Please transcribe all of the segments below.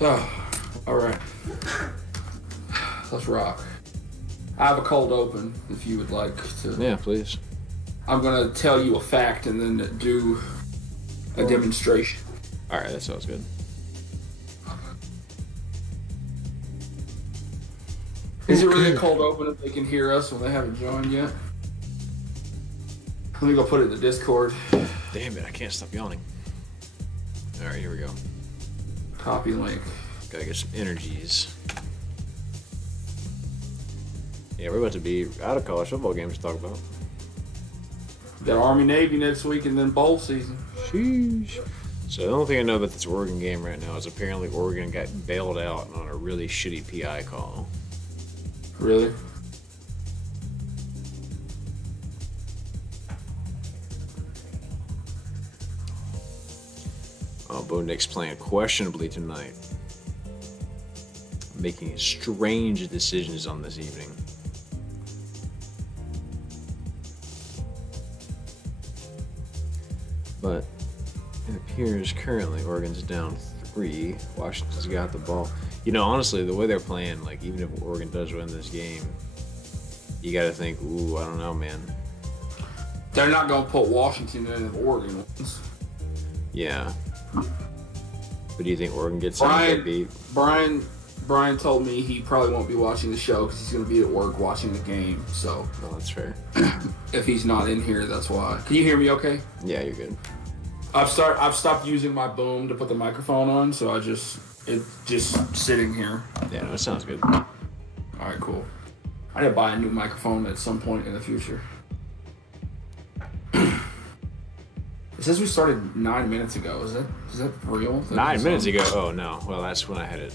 All right. Let's rock. I have a cold open if you would like to. Yeah, please. I'm going to tell you a fact and then do a demonstration. All right, that sounds good. Is it really a cold open if they can hear us when they haven't joined yet? Let me go put it in the Discord. Damn it, I can't stop yawning. All right, here we go. Copy link. Gotta get some energies. Yeah, we're about to be out of college football games to talk about. Got Army-Navy next week and then bowl season. Sheesh. So the only thing I know about this Oregon game right now is apparently Oregon got bailed out on a really shitty PI call. Really? Oh, Bo Nick's playing questionably tonight. Making strange decisions on this evening. But it appears currently Oregon's down 3. Washington's got the ball. You know, honestly, the way they're playing, like, even if Oregon does win this game, you gotta think, ooh, I don't know, man. They're not going to put Washington in if Oregon wins. Yeah. But do you think Oregon gets something beat? Brian told me he probably won't be watching the show because he's going to be at work watching the game. So, Oh, that's fair. if he's not in here, that's why. Can you hear me okay? Yeah, you're good. I've stopped using my boom to put the microphone on, so it's just sitting here. Yeah, no, it sounds good. All right, cool. I need to buy a new microphone at some point in the future. It says we started 9 minutes ago. Is that real? 9 minutes ago? Oh, no. Well, that's when I had it.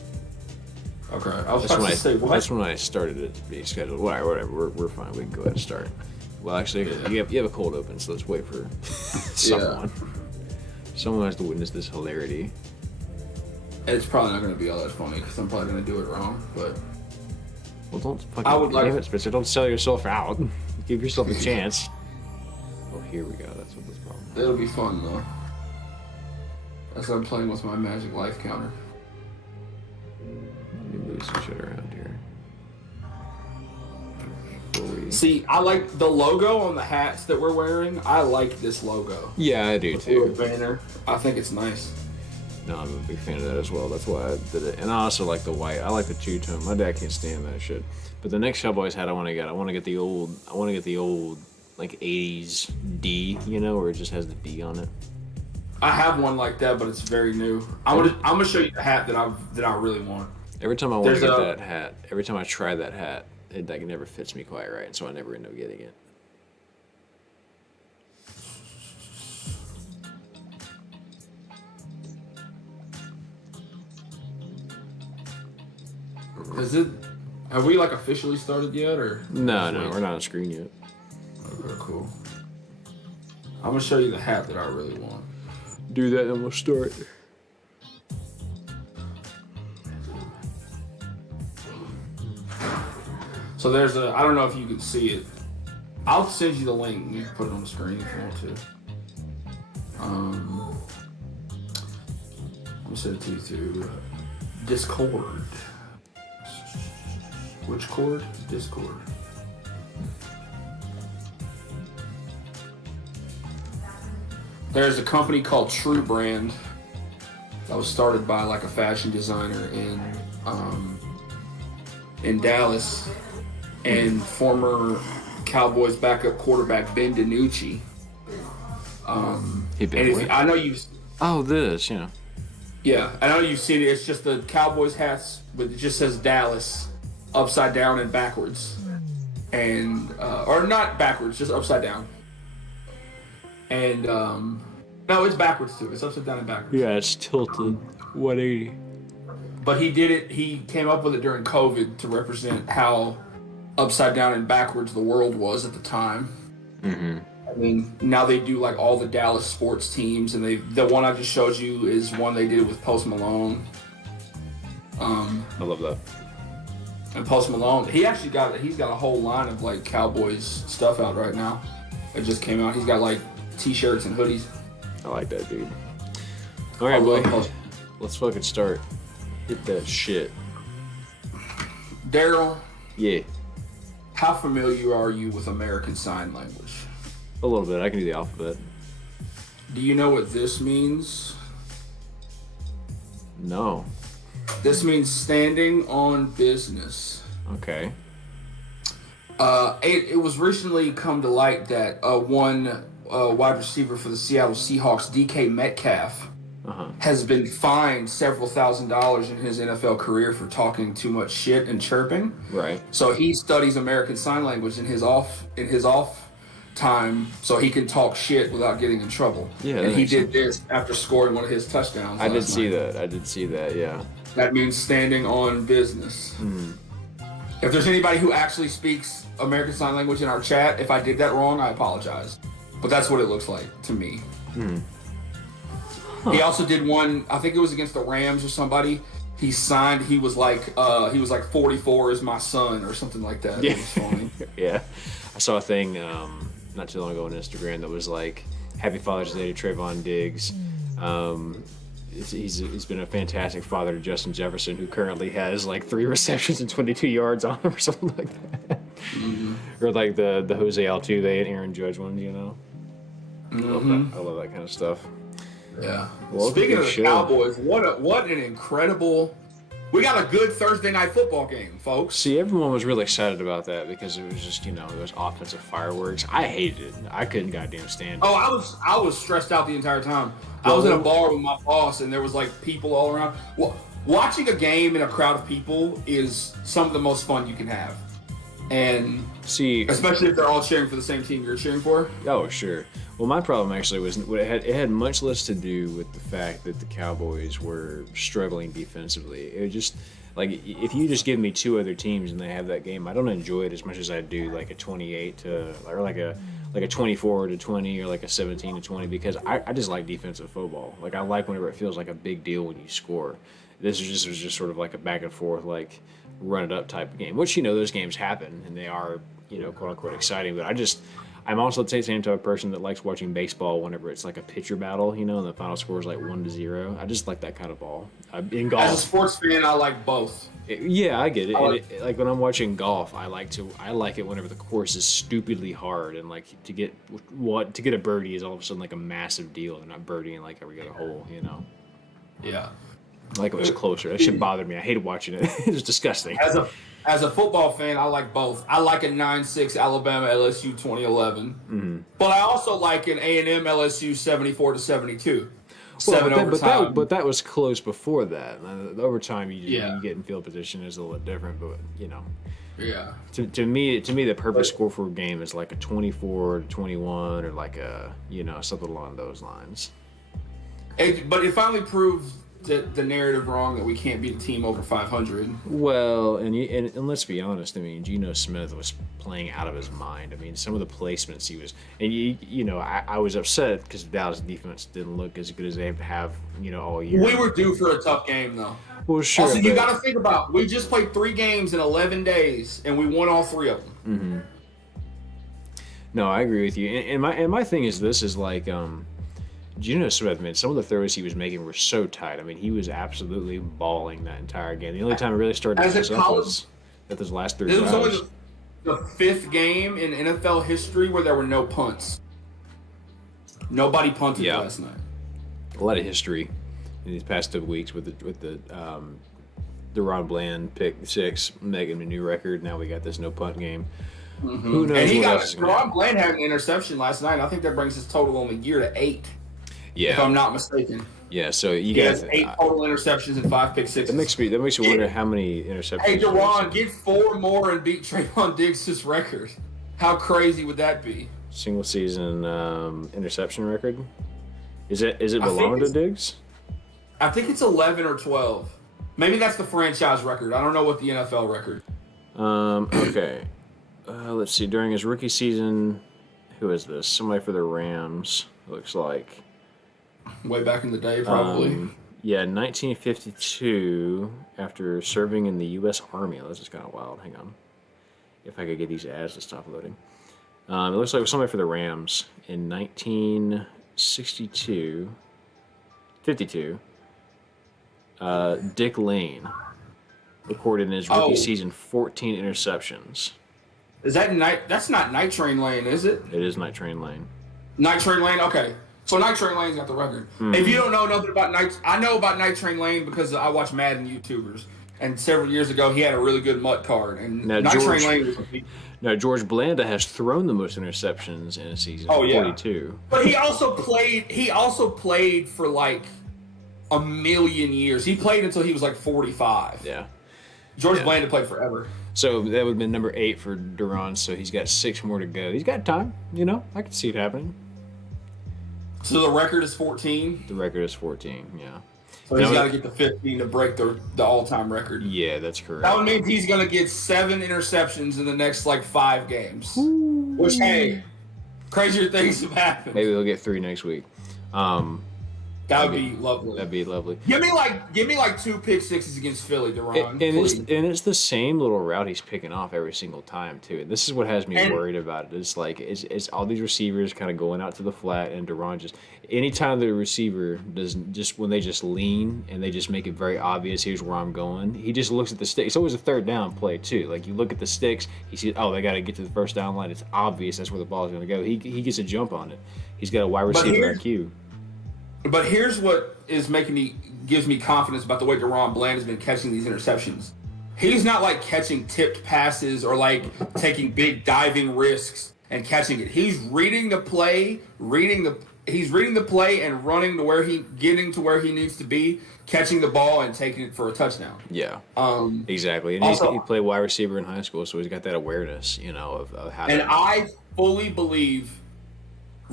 Okay. I was about to say, what? That's when I started it to be scheduled. Whatever. We're fine. We can go ahead and start. Well, actually, you have a cold open, so let's wait for someone. Yeah. Someone has to witness this hilarity. It's probably not going to be all that funny because I'm probably going to do it wrong, but... Well, don't fucking damn it, Spencer. Don't sell yourself out. Give yourself a chance. Oh, here we go. That's what this problem is. It'll be fun, though. That's what I'm playing with my Magic Life counter. Let me move some shit around here. See, I like the logo on the hats that we're wearing. I like this logo. Yeah, I do too. Banner. I think it's nice. No, I'm a big fan of that as well. That's why I did it. And I also like the white. I like the two-tone. My dad can't stand that shit. But the next Cowboys hat I want to get the old like 80s D, you know, where it just has the D on it. I have one like that, but it's very new. I'm gonna show you the hat that I really want. Every time I want to get that hat, every time I try that hat, it like never fits me quite right, so I never end up getting it. Have we like officially started yet, or? No, we're not on screen yet. Okay, cool. I'm gonna show you the hat that I really want. Do that and we'll start. So there's I don't know if you can see it. I'll send you the link. You can put it on the screen if you want to. I'm gonna send it to you through Discord. Which cord? Discord. There's a company called True Brand that was started by like a fashion designer in Dallas, and former Cowboys backup quarterback Ben DiNucci. I know you've. Oh, this, yeah. Yeah, I know you've seen it. It's just the Cowboys hats, but it just says Dallas upside down and backwards, and or not backwards, just upside down. And no, it's backwards too. It's upside down and backwards. Yeah, it's tilted 180. But he did it. He came up with it during COVID to represent how upside down and backwards the world was at the time. Mm-hmm. And then now they do like all the Dallas sports teams, and the one I just showed you is one they did with Post Malone. I love that. And Post Malone, he's got a whole line of like Cowboys stuff out right now. It just came out. He's got like t-shirts and hoodies. I like that, dude. All right, boy. Let's fucking start. Hit that shit. Daryl, Yeah. how familiar are you with American Sign Language? A little bit. I can do the alphabet. Do you know what this means? No. This means standing on business. Okay. It was recently come to light that one wide receiver for the Seattle Seahawks, DK Metcalf, has been fined several $1,000s in his NFL career for talking too much shit and chirping. Right. So he studies American Sign Language in his off time so he can talk shit without getting in trouble. Yeah, and he did sense. this after scoring one of his touchdowns. I did see that, yeah. That means standing on business. If there's anybody who actually speaks American Sign Language in our chat, if I did that wrong, I apologize. But that's what it looks like to me. He also did one, I think it was against the Rams or somebody. He signed, he was like 44 is my son or something like that. Yeah. It was funny. Yeah. I saw a thing not too long ago on Instagram that was like, Happy Father's Day to Trayvon Diggs. He's been a fantastic father to Justin Jefferson, who currently has like 3 receptions and 22 yards on him or something like that. Or like the Jose Altuve and Aaron Judge ones, you know? I love that kind of stuff. Yeah. Well, Speaking of the show. Cowboys, what an incredible... We got a good Thursday night football game, folks. See, everyone was really excited about that because it was just, it was offensive fireworks. I hated it. I couldn't goddamn stand it. Oh, I was stressed out the entire time. I was in a bar with my boss, and there was like people all around. Well, watching a game in a crowd of people is some of the most fun you can have, and see, especially if they're all cheering for the same team you're cheering for. Oh, sure. Well, my problem actually was it had much less to do with the fact that the Cowboys were struggling defensively. It was just like if you just give me 2 other teams and they have that game, I don't enjoy it as much as I do like a 28 to or like a 24 to 20 or like a 17 to 20 because I just like defensive football. Like I like whenever it feels like a big deal when you score. This was just sort of like a back and forth like run it up type of game, which those games happen and they are quote unquote exciting. But I'm also the same type of person that likes watching baseball whenever it's like a pitcher battle, and the final score is like 1-0. I just like that kind of ball. In golf, as a sports fan, I like both. Yeah, I get it. Like when I'm watching golf, I like it whenever the course is stupidly hard and like to get a birdie is all of a sudden like a massive deal. They're not birdieing like every other hole, Yeah. Like it was closer. That shit bothered me. I hated watching it. It was disgusting. As a football fan, I like both. I like a 9-6 Alabama LSU 2011, but I also like an A&M LSU 74-72. But that was close before that. The overtime, you get in field position is a little bit different. But Yeah. To me, the perfect score for a game is like a 24-21 or like a something along those lines. But it finally proves the narrative wrong that we can't beat a team over 500. Well, and let's be honest. I mean, Geno Smith was playing out of his mind. I mean, some of the placements he was, and I was upset because Dallas defense didn't look as good as they have all year. We were due for a tough game though. Well, sure. Also, you got to think about we just played 3 games in 11 days and we won all 3 of them. No, I agree with you. And my thing is this is like Geno Smith, man, some of the throws he was making were so tight. I mean, he was absolutely balling that entire game. The only time it really started to piss up was at those last 3 drives. This was only the 5th game in NFL history where there were no punts. Nobody punted last night. A lot of history in these past 2 weeks with the Ron Bland pick 6 making a new record. Now we got this no punt game. Who knows? And Ron Bland had an interception last night. I think that brings his total on the year to 8. Yeah, if I'm not mistaken. Yeah, so you guys guys 8 total interceptions and 5 pick sixes. That makes you wonder how many interceptions. Hey, Deron, get 4 more and beat Trayvon Diggs' record. How crazy would that be? Single season interception record. Is it belong to Diggs? I think it's 11 or 12. Maybe that's the franchise record. I don't know what the NFL record. Okay. Let's see. During his rookie season, who is this? Somebody for the Rams. It looks like. Way back in the day, probably. 1952, after serving in the U.S. Army. This is kind of wild. Hang on. If I could get these ads to stop loading. It looks like it was somebody for the Rams in 1952. Dick Lane recorded in his rookie season 14 interceptions. Is that That's not Night Train Lane, is it? It is Night Train Lane. Night Train Lane. Okay, so Night Train Lane's got the record. If you don't know nothing about I know about Night Train Lane because I watch Madden YouTubers, and several years ago he had a really good MUT card. And Night Train Lane was. Now George Blanda has thrown the most interceptions in a season. 42. But he also played. He also played for like a million years. He played until he was like 45. Yeah. George Blanda played forever. So that would have been number 8 for Duran. So he's got 6 more to go. He's got time. I can see it happening. So the record is 14. The record is 14. Yeah. So he's got to get the 15 to break the all-time record. Yeah, that's correct. That would mean he's going to get 7 interceptions in the next, 5 games. Ooh. Which, hey, crazier things have happened. Maybe he'll get 3 next week. That would be lovely. That'd be lovely. Give me 2 pick sixes against Philly, Duran. And it's the same little route he's picking off every single time too. And this is what has me worried about it. It's it's all these receivers kind of going out to the flat, and Duran just anytime the receiver doesn't when they just lean and they just make it very obvious here's where I'm going. He just looks at the sticks. It's always a third down play too. Like you look at the sticks, he sees they got to get to the first down line. It's obvious that's where the ball is going to go. He gets a jump on it. He's got a wide receiver IQ. But here's what gives me confidence about the way Duran Bland has been catching these interceptions. He's not catching tipped passes or taking big diving risks and catching it. He's reading the play, and running to getting to where he needs to be, catching the ball and taking it for a touchdown. Yeah. Exactly. And he played wide receiver in high school, so he's got that awareness, of how. And I fully believe.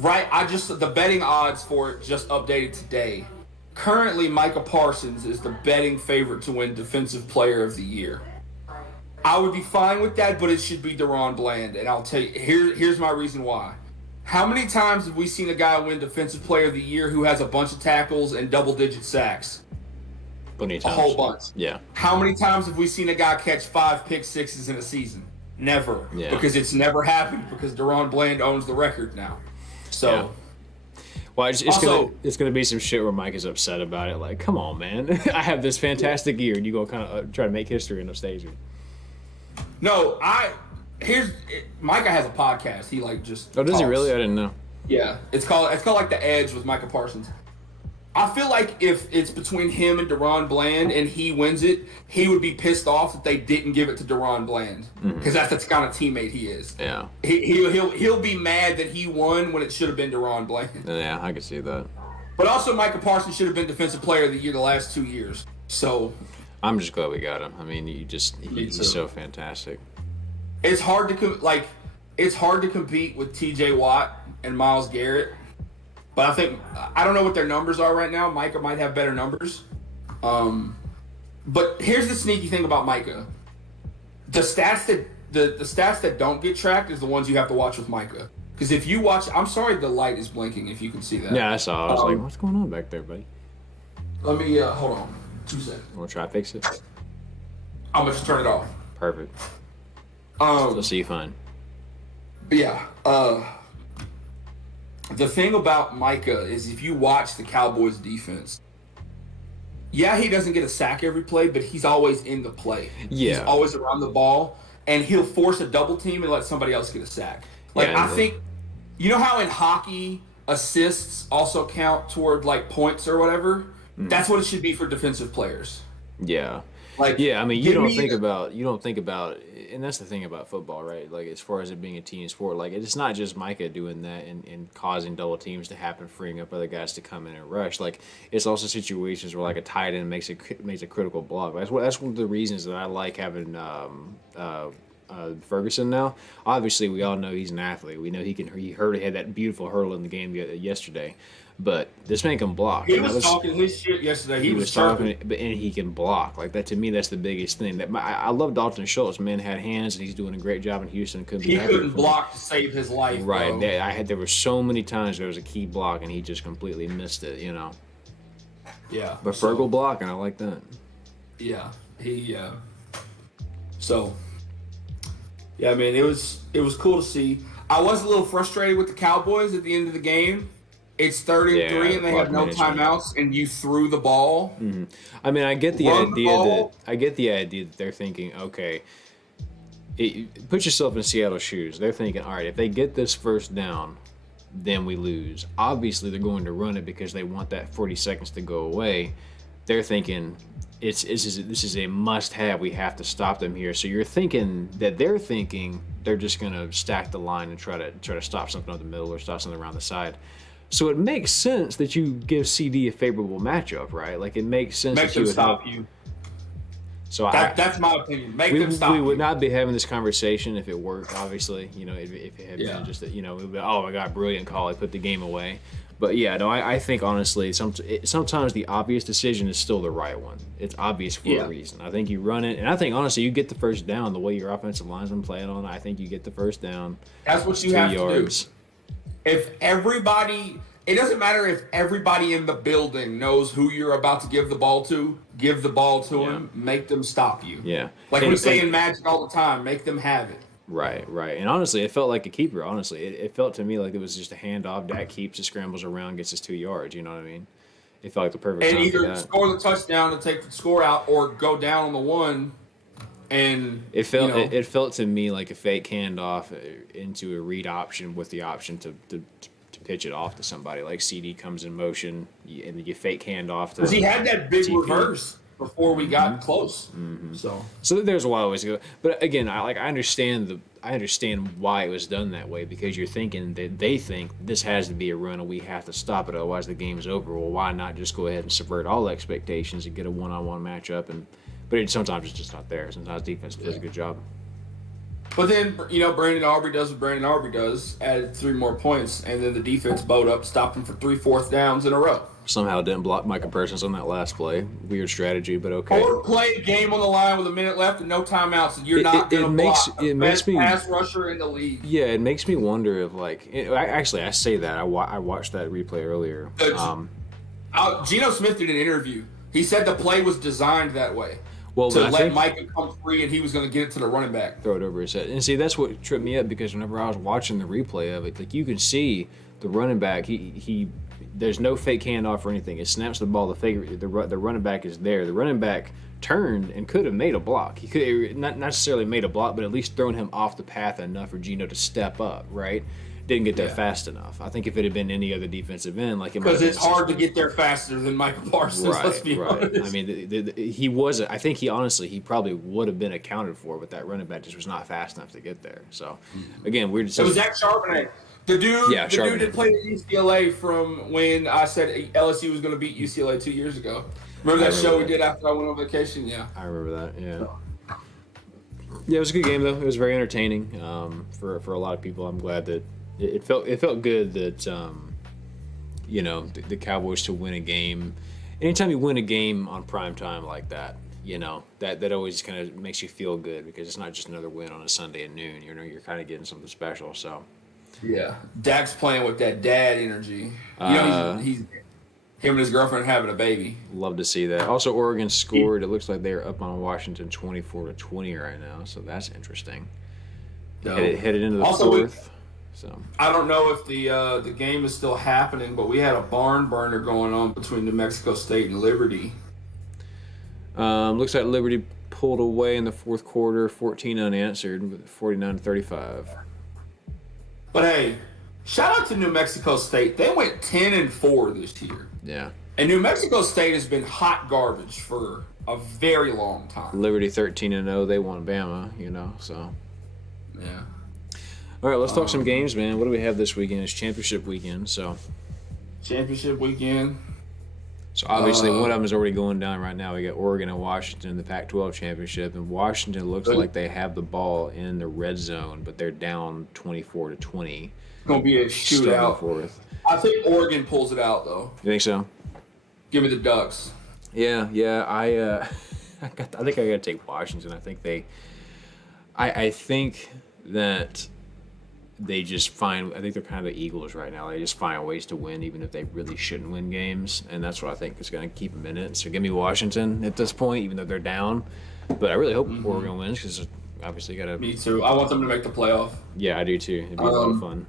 Right, the betting odds for it just updated today. Currently, Micah Parsons is the betting favorite to win Defensive Player of the Year. I would be fine with that, but it should be Duran Bland, and I'll tell you, here's my reason why. How many times have we seen a guy win Defensive Player of the Year who has a bunch of tackles and double-digit sacks? Plenty of times. A whole bunch. Yeah. How many times have we seen a guy catch 5 pick sixes in a season? Never. Yeah. Because it's never happened because Duran Bland owns the record now. So, yeah. Well, it's gonna be some shit where Mike is upset about it. Like, come on, man! I have this fantastic year, and you go kind of try to make history in Upstasia. No, Micah has a podcast. He just. Oh, does talks. he really? I didn't know. Yeah, it's called The Edge with Micah Parsons. I feel like if it's between him and Duran Bland and he wins it, he would be pissed off that they didn't give it to Duran Bland because that's the kind of teammate he is. Yeah, he'll be mad that he won when it should have been Duran Bland. Yeah, I can see that. But also, Micah Parsons should have been Defensive Player of the Year the last 2 years. So I'm just glad we got him. I mean, he's so fantastic. It's hard to compete with T.J. Watt and Myles Garrett. But I don't know what their numbers are right now. Micah might have better numbers. But here's the sneaky thing about Micah. The stats that don't get tracked is the ones you have to watch with Micah. Because if you watch, I'm sorry the light is blinking if you can see that. Yeah, I saw. I was like, what's going on back there, buddy? Let me, hold on. 2 seconds. Want to try to fix it? I'm going to just turn it off. Perfect. So see you fine. Yeah. The thing about Micah is if you watch the Cowboys defense, yeah, he doesn't get a sack every play, but he's always in the play. Yeah. He's always around the ball, and he'll force a double team and let somebody else get a sack. I think, you know how in hockey assists also count toward points or whatever? That's what it should be for defensive players. Yeah. I mean, you don't think about, and that's the thing about football, right? As far as it being a team sport, it's not just Micah doing that and causing double teams to happen, freeing up other guys to come in and rush. It's also situations where a tight end makes a critical block. That's one of the reasons that I like having Ferguson now. Obviously, we all know he's an athlete. We know he had that beautiful hurdle in the game yesterday. But this man can block. He was talking his shit yesterday. He was talking, and he can block. That to me, that's the biggest thing. I love Dalton Schultz. Man had hands, and he's doing a great job in Houston. He couldn't block to save his life. Right. There were so many times there was a key block, and he just completely missed it. Yeah. But Fergal blocking, I like that. Yeah. So. Yeah, man, it was cool to see. I was a little frustrated with the Cowboys at the end of the game. it's 3rd and 3 and they have no timeouts and you threw the ball. Mm-hmm. I mean, I get the idea that they're thinking, okay, put yourself in Seattle's shoes. They're thinking, all right, if they get this first down, then we lose. Obviously, they're going to run it because they want that 40 seconds to go away. They're thinking this is a must-have. We have to stop them here. So you're thinking that they're just going to stack the line and try to stop something up the middle or stop something around the side. So it makes sense that you give CD a favorable matchup, right? Like it makes sense that you would stop you. So that's my opinion. Them stop. We would not be having this conversation if it worked. Obviously, if it had been just that, we'd be, oh my god, brilliant call! I put the game away. But yeah, no, I think honestly, sometimes the obvious decision is still the right one. It's obvious for a reason. I think you run it, and I think honestly, you get the first down the way your offensive line's playing on. I think you get the first down. That's what you have to do. If everybody. It doesn't matter if everybody in the building knows who you're about to give the ball to. Give the ball to them. Make them stop you. Yeah. Like we say in Magic all the time, make them have it. Right. And honestly, it felt like a keeper. Honestly, it felt to me like it was just a handoff. Dak keeps, it scrambles around, gets his 2 yards. You know what I mean? It felt like the perfect time for that. And either score the touchdown and take the score out, or go down on the one. And it felt to me like a fake handoff into a read option with the option to pitch it off to somebody. Like CD comes in motion and you fake handoff to. Because he had that big reverse before we got close. Mm-hmm. So there's a lot of ways to go. But again, I understand why it was done that way, because you're thinking that they think this has to be a run and we have to stop it, otherwise the game's over. Well, why not just go ahead and subvert all expectations and get a one-on-one matchup? But sometimes it's just not there. Sometimes defense does a good job. But then, Brandon Aubrey does what Brandon Aubrey does, added 3 more points, and then the defense bowed up, stopped him for 3 4th downs in a row. Somehow didn't block Micah Parsons on that last play. Weird strategy, but okay. Or play a game on the line with a minute left and no timeouts, and you're not going to block the best pass rusher in the league. Yeah, it makes me wonder if, I say that. I watched that replay earlier. Geno Smith did an interview. He said the play was designed that way. Well, to let Micah come free, and he was going to get it to the running back. Throw it over his head. And see, that's what tripped me up, because whenever I was watching the replay of it, like you can see the running back, he there's no fake handoff or anything. It snaps the ball. The running back is there. The running back turned and could have made a block. He could not necessarily made a block, but at least thrown him off the path enough for Geno to step up, right? Didn't get there fast enough. I think if it had been any other defensive end, because it's hard to get there faster than Michael Parsons. Right, let's be honest. I mean, he wasn't. I think he probably would have been accounted for, but that running back just was not fast enough to get there. So, again, weird. It was Zach Charbonnet. The dude that played at UCLA from when I said LSU was going to beat UCLA 2 years ago. Remember that show we did after I went on vacation? Yeah, I remember that. Yeah. Yeah, it was a good game though. It was very entertaining for a lot of people. I'm glad that. It felt good that the Cowboys to win a game. Anytime you win a game on prime time like that, that always kind of makes you feel good, because it's not just another win on a Sunday at noon. You're kind of getting something special. So yeah, Dak's playing with that dad energy. He's him and his girlfriend having a baby. Love to see that. Also, Oregon scored. It looks like they're up on Washington 24-20 right now. So that's interesting. Headed into the fourth. So I don't know if the game is still happening, but we had a barn burner going on between New Mexico State and Liberty. Looks like Liberty pulled away in the fourth quarter, 14 unanswered, with 49-35. But hey, shout out to New Mexico State. They went 10-4 this year. Yeah. And New Mexico State has been hot garbage for a very long time. Liberty 13-0. They won Bama, so. Yeah. All right, let's talk some games, man. What do we have this weekend? It's championship weekend, so. Championship weekend. So obviously one of them is already going down right now. We got Oregon and Washington in the Pac-12 championship, and Washington looks like they have the ball in the red zone, but they're down 24-20. It's gonna be a shootout. I think Oregon pulls it out, though. You think so? Give me the Ducks. Yeah. I think I got to take Washington. I think I think that. They just find. I think they're kind of the Eagles right now. They just find ways to win, even if they really shouldn't win games, and that's what I think is going to keep them in it. So give me Washington at this point, even though they're down. But I really hope Oregon wins, because obviously got to. Me too. I want them to make the playoff. Yeah, I do too. It'd be a lot of fun.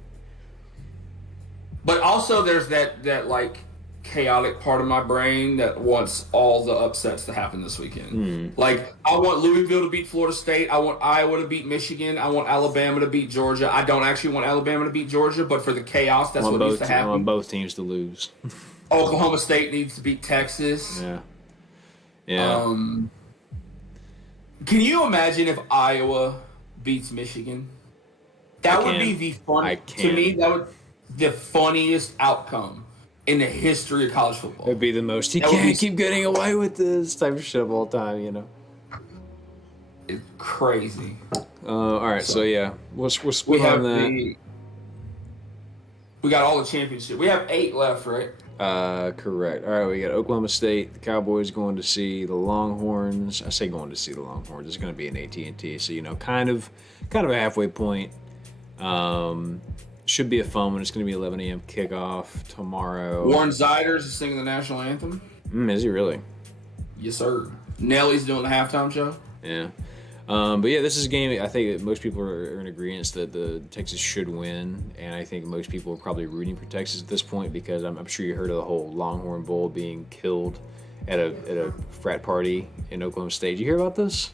But also, there's that like chaotic part of my brain that wants all the upsets to happen this weekend. Like, I want Louisville to beat Florida State. I want Iowa to beat Michigan. I want Alabama to beat Georgia. I don't actually want Alabama to beat Georgia, but for the chaos, that's what needs to happen. I want both teams to lose. Oklahoma State needs to beat Texas. Yeah. Yeah. Can you imagine if Iowa beats Michigan? That would be the fun. To me, that would the funniest outcome in the history of college football. It'd be the most. You can't keep getting away with this type of shit of all time, you know. It's crazy. All right, so yeah, we'll We have that. We got all the championship. We have 8 left, right? Correct. All right, we got Oklahoma State. The Cowboys going to see the Longhorns. I say going to see the Longhorns. It's going to be an AT&T, so you know, kind of a halfway point. Should be a fun one. It's going to be 11 a.m. kickoff tomorrow. Warren Ziders is singing the national anthem. Is he really? Yes, sir. Nelly's doing the halftime show. Yeah. But yeah, this is a game I think that most people are in agreement that the Texas should win, and I think most people are probably rooting for Texas at this point because I'm sure you heard of the whole Longhorn Bowl being killed at a frat party in Oklahoma State. Did you hear about this?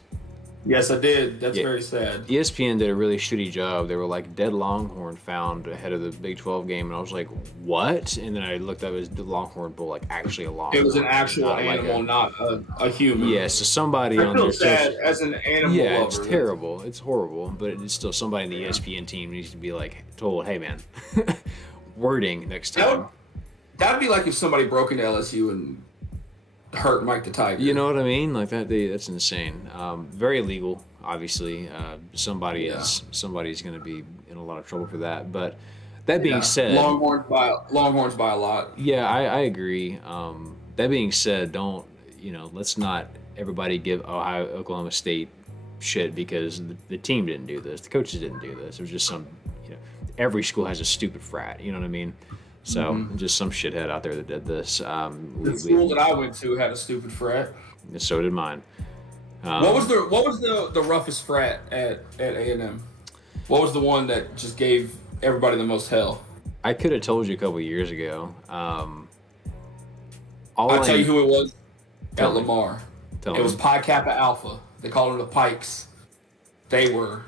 Yes, I did. That's very sad. ESPN did a really shitty job. They were like dead Longhorn found ahead of the Big 12 game, and I was like, what? And then I looked up as the Longhorn Bull, like actually a Longhorn. It was an actual animal, not a human. Yeah, so somebody on their sad as an animal yeah, lover. It's terrible. It's horrible, but it's still somebody in the ESPN team needs to be like told, hey man, wording next time. That'd be like if somebody broke into LSU and hurt Mike the Tiger. You know what I mean? Like that. That's insane. Very illegal, obviously. Somebody's going to be in a lot of trouble for that. But that being said, Longhorns by a lot. Yeah, I agree. That being said, let's not everybody give Oklahoma State shit because the team didn't do this, the coaches didn't do this. It was just every school has a stupid frat. You know what I mean? So just some shithead out there that did this. The school that I went to had a stupid frat. So did mine. What was the roughest frat at A&M? What was the one that just gave everybody the most hell? I could have told you a couple years ago. I'll tell you who it was at Lamar. It was Pi Kappa Alpha. They called them the Pikes. They were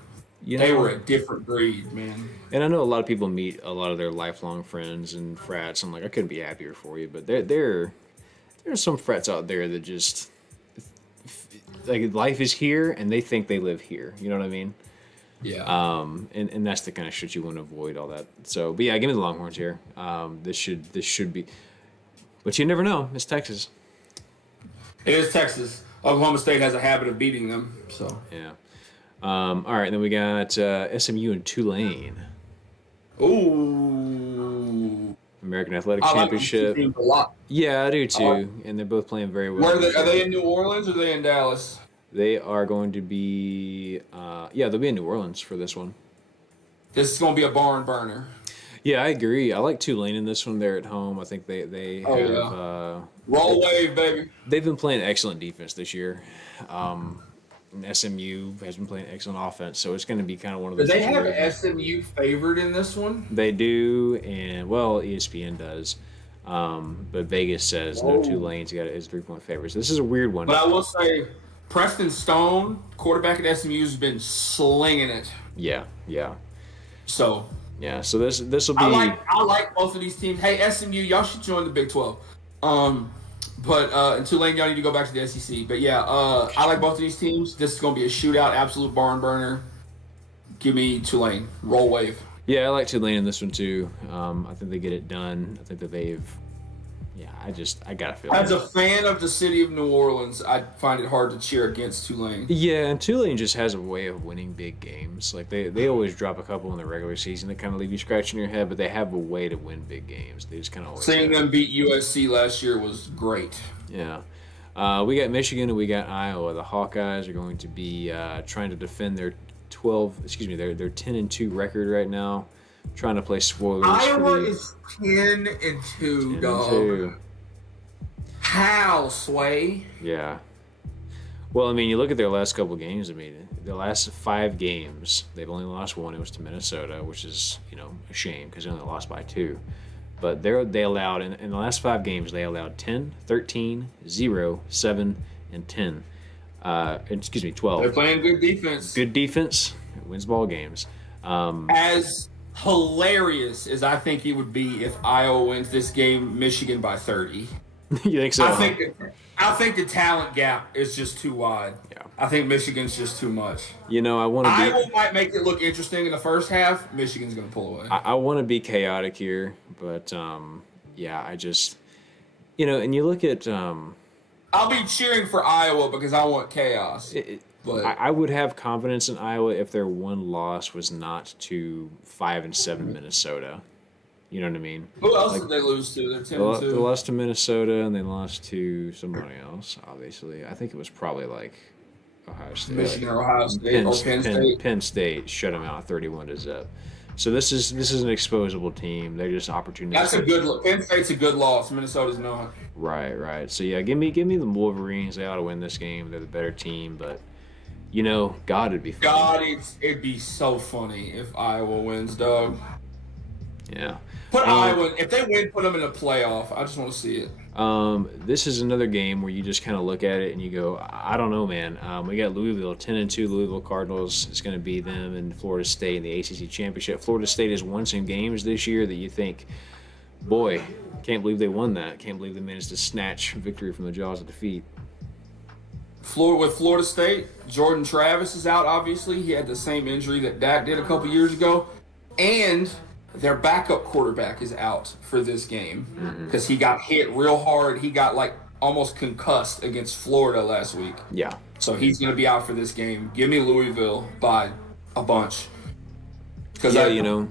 a different breed, man. And I know a lot of people meet a lot of their lifelong friends and frats. I'm like, I couldn't be happier for you. But there's some frats out there that just like life is here and they think they live here. You know what I mean? Yeah. And that's the kind of shit you want to avoid. All that. So, but yeah, give me the Longhorns here. This should be, but you never know. It's Texas. It is Texas. Oklahoma State has a habit of beating them. So yeah. All right, then we got SMU and Tulane. Ooh. American Athletic Championship. Like a lot. Yeah, I do too. And they're both playing very well. Are they in New Orleans or are they in Dallas? They are going to be, they'll be in New Orleans for this one. This is going to be a barn burner. Yeah, I agree. I like Tulane in this one. They're at home. I think they have. Roll wave, baby. They've been playing excellent defense this year. And SMU has been playing excellent offense, so it's going to be kind of one of those. Do they have SMU favored in this one? They do, and ESPN does. But Vegas says no Tulane's got his 3-point favorites. This is a weird one. But I will say, Preston Stone, quarterback at SMU, has been slinging it. Yeah. So this will be. I like both of these teams. Hey, SMU, y'all should join the Big 12. But Tulane, y'all need to go back to the SEC. But yeah, I like both of these teams. This is going to be a shootout, absolute barn burner. Give me Tulane. Roll wave. Yeah, I like Tulane in this one too. I think they get it done. I think that they've. Yeah, I gotta feel. As a fan of the city of New Orleans, I find it hard to cheer against Tulane. Yeah, and Tulane just has a way of winning big games. Like they always drop a couple in the regular season that kind of leave you scratching your head, but they have a way to win big games. They just kind of always. Seeing them beat USC last year was great. Yeah. We got Michigan and we got Iowa. The Hawkeyes are going to be trying to defend their 10-2 record right now. Trying to play spoilers. Iowa is 10-2, dog. How, Sway? Yeah. Well, I mean, you look at their last couple games. I mean, the last 5 games, they've only lost one. It was to Minnesota, which is, a shame because they only lost by 2. But they allowed, in the last 5 games, they allowed 10, 13, 0, 7, and 10. 12. They're playing good defense. Good defense wins ball games. As hilarious as I think it would be if Iowa wins this game, Michigan by 30. You think so? I think the talent gap is just too wide. Yeah. I think Michigan's just too much. I want to be. Iowa might make it look interesting in the first half. Michigan's going to pull away. I want to be chaotic here, but I just, and you look at. I'll be cheering for Iowa because I want chaos. But I would have confidence in Iowa if their one loss was not to 5-7 Minnesota. You know what I mean? Who else did they lose to? They're 10-2. They lost to Minnesota and they lost to somebody else. Obviously, I think it was probably like Ohio State, Michigan or Ohio State or Penn State. Penn State shut them out 31-0. So this is an exposable team. They're just opportunistic. That's a good. Penn State's a good loss. Minnesota's not. Right. So yeah, give me the Wolverines. They ought to win this game. They're the better team, but. God, it'd be funny. God, it'd be so funny if Iowa wins, dog. Yeah. Put Iowa, if they win, put them in a playoff. I just want to see it. This is another game where you just kind of look at it and you go, I don't know, man. We got Louisville, 10-2 Louisville Cardinals. It's going to be them and Florida State in the ACC Championship. Florida State has won some games this year that you think, boy, can't believe they won that. Can't believe they managed to snatch victory from the jaws of defeat. With Florida State, Jordan Travis is out, obviously. He had the same injury that Dak did a couple years ago. And their backup quarterback is out for this game because he got hit real hard. He got, almost concussed against Florida last week. Yeah. So he's going to be out for this game. Give me Louisville by a bunch. Because Florida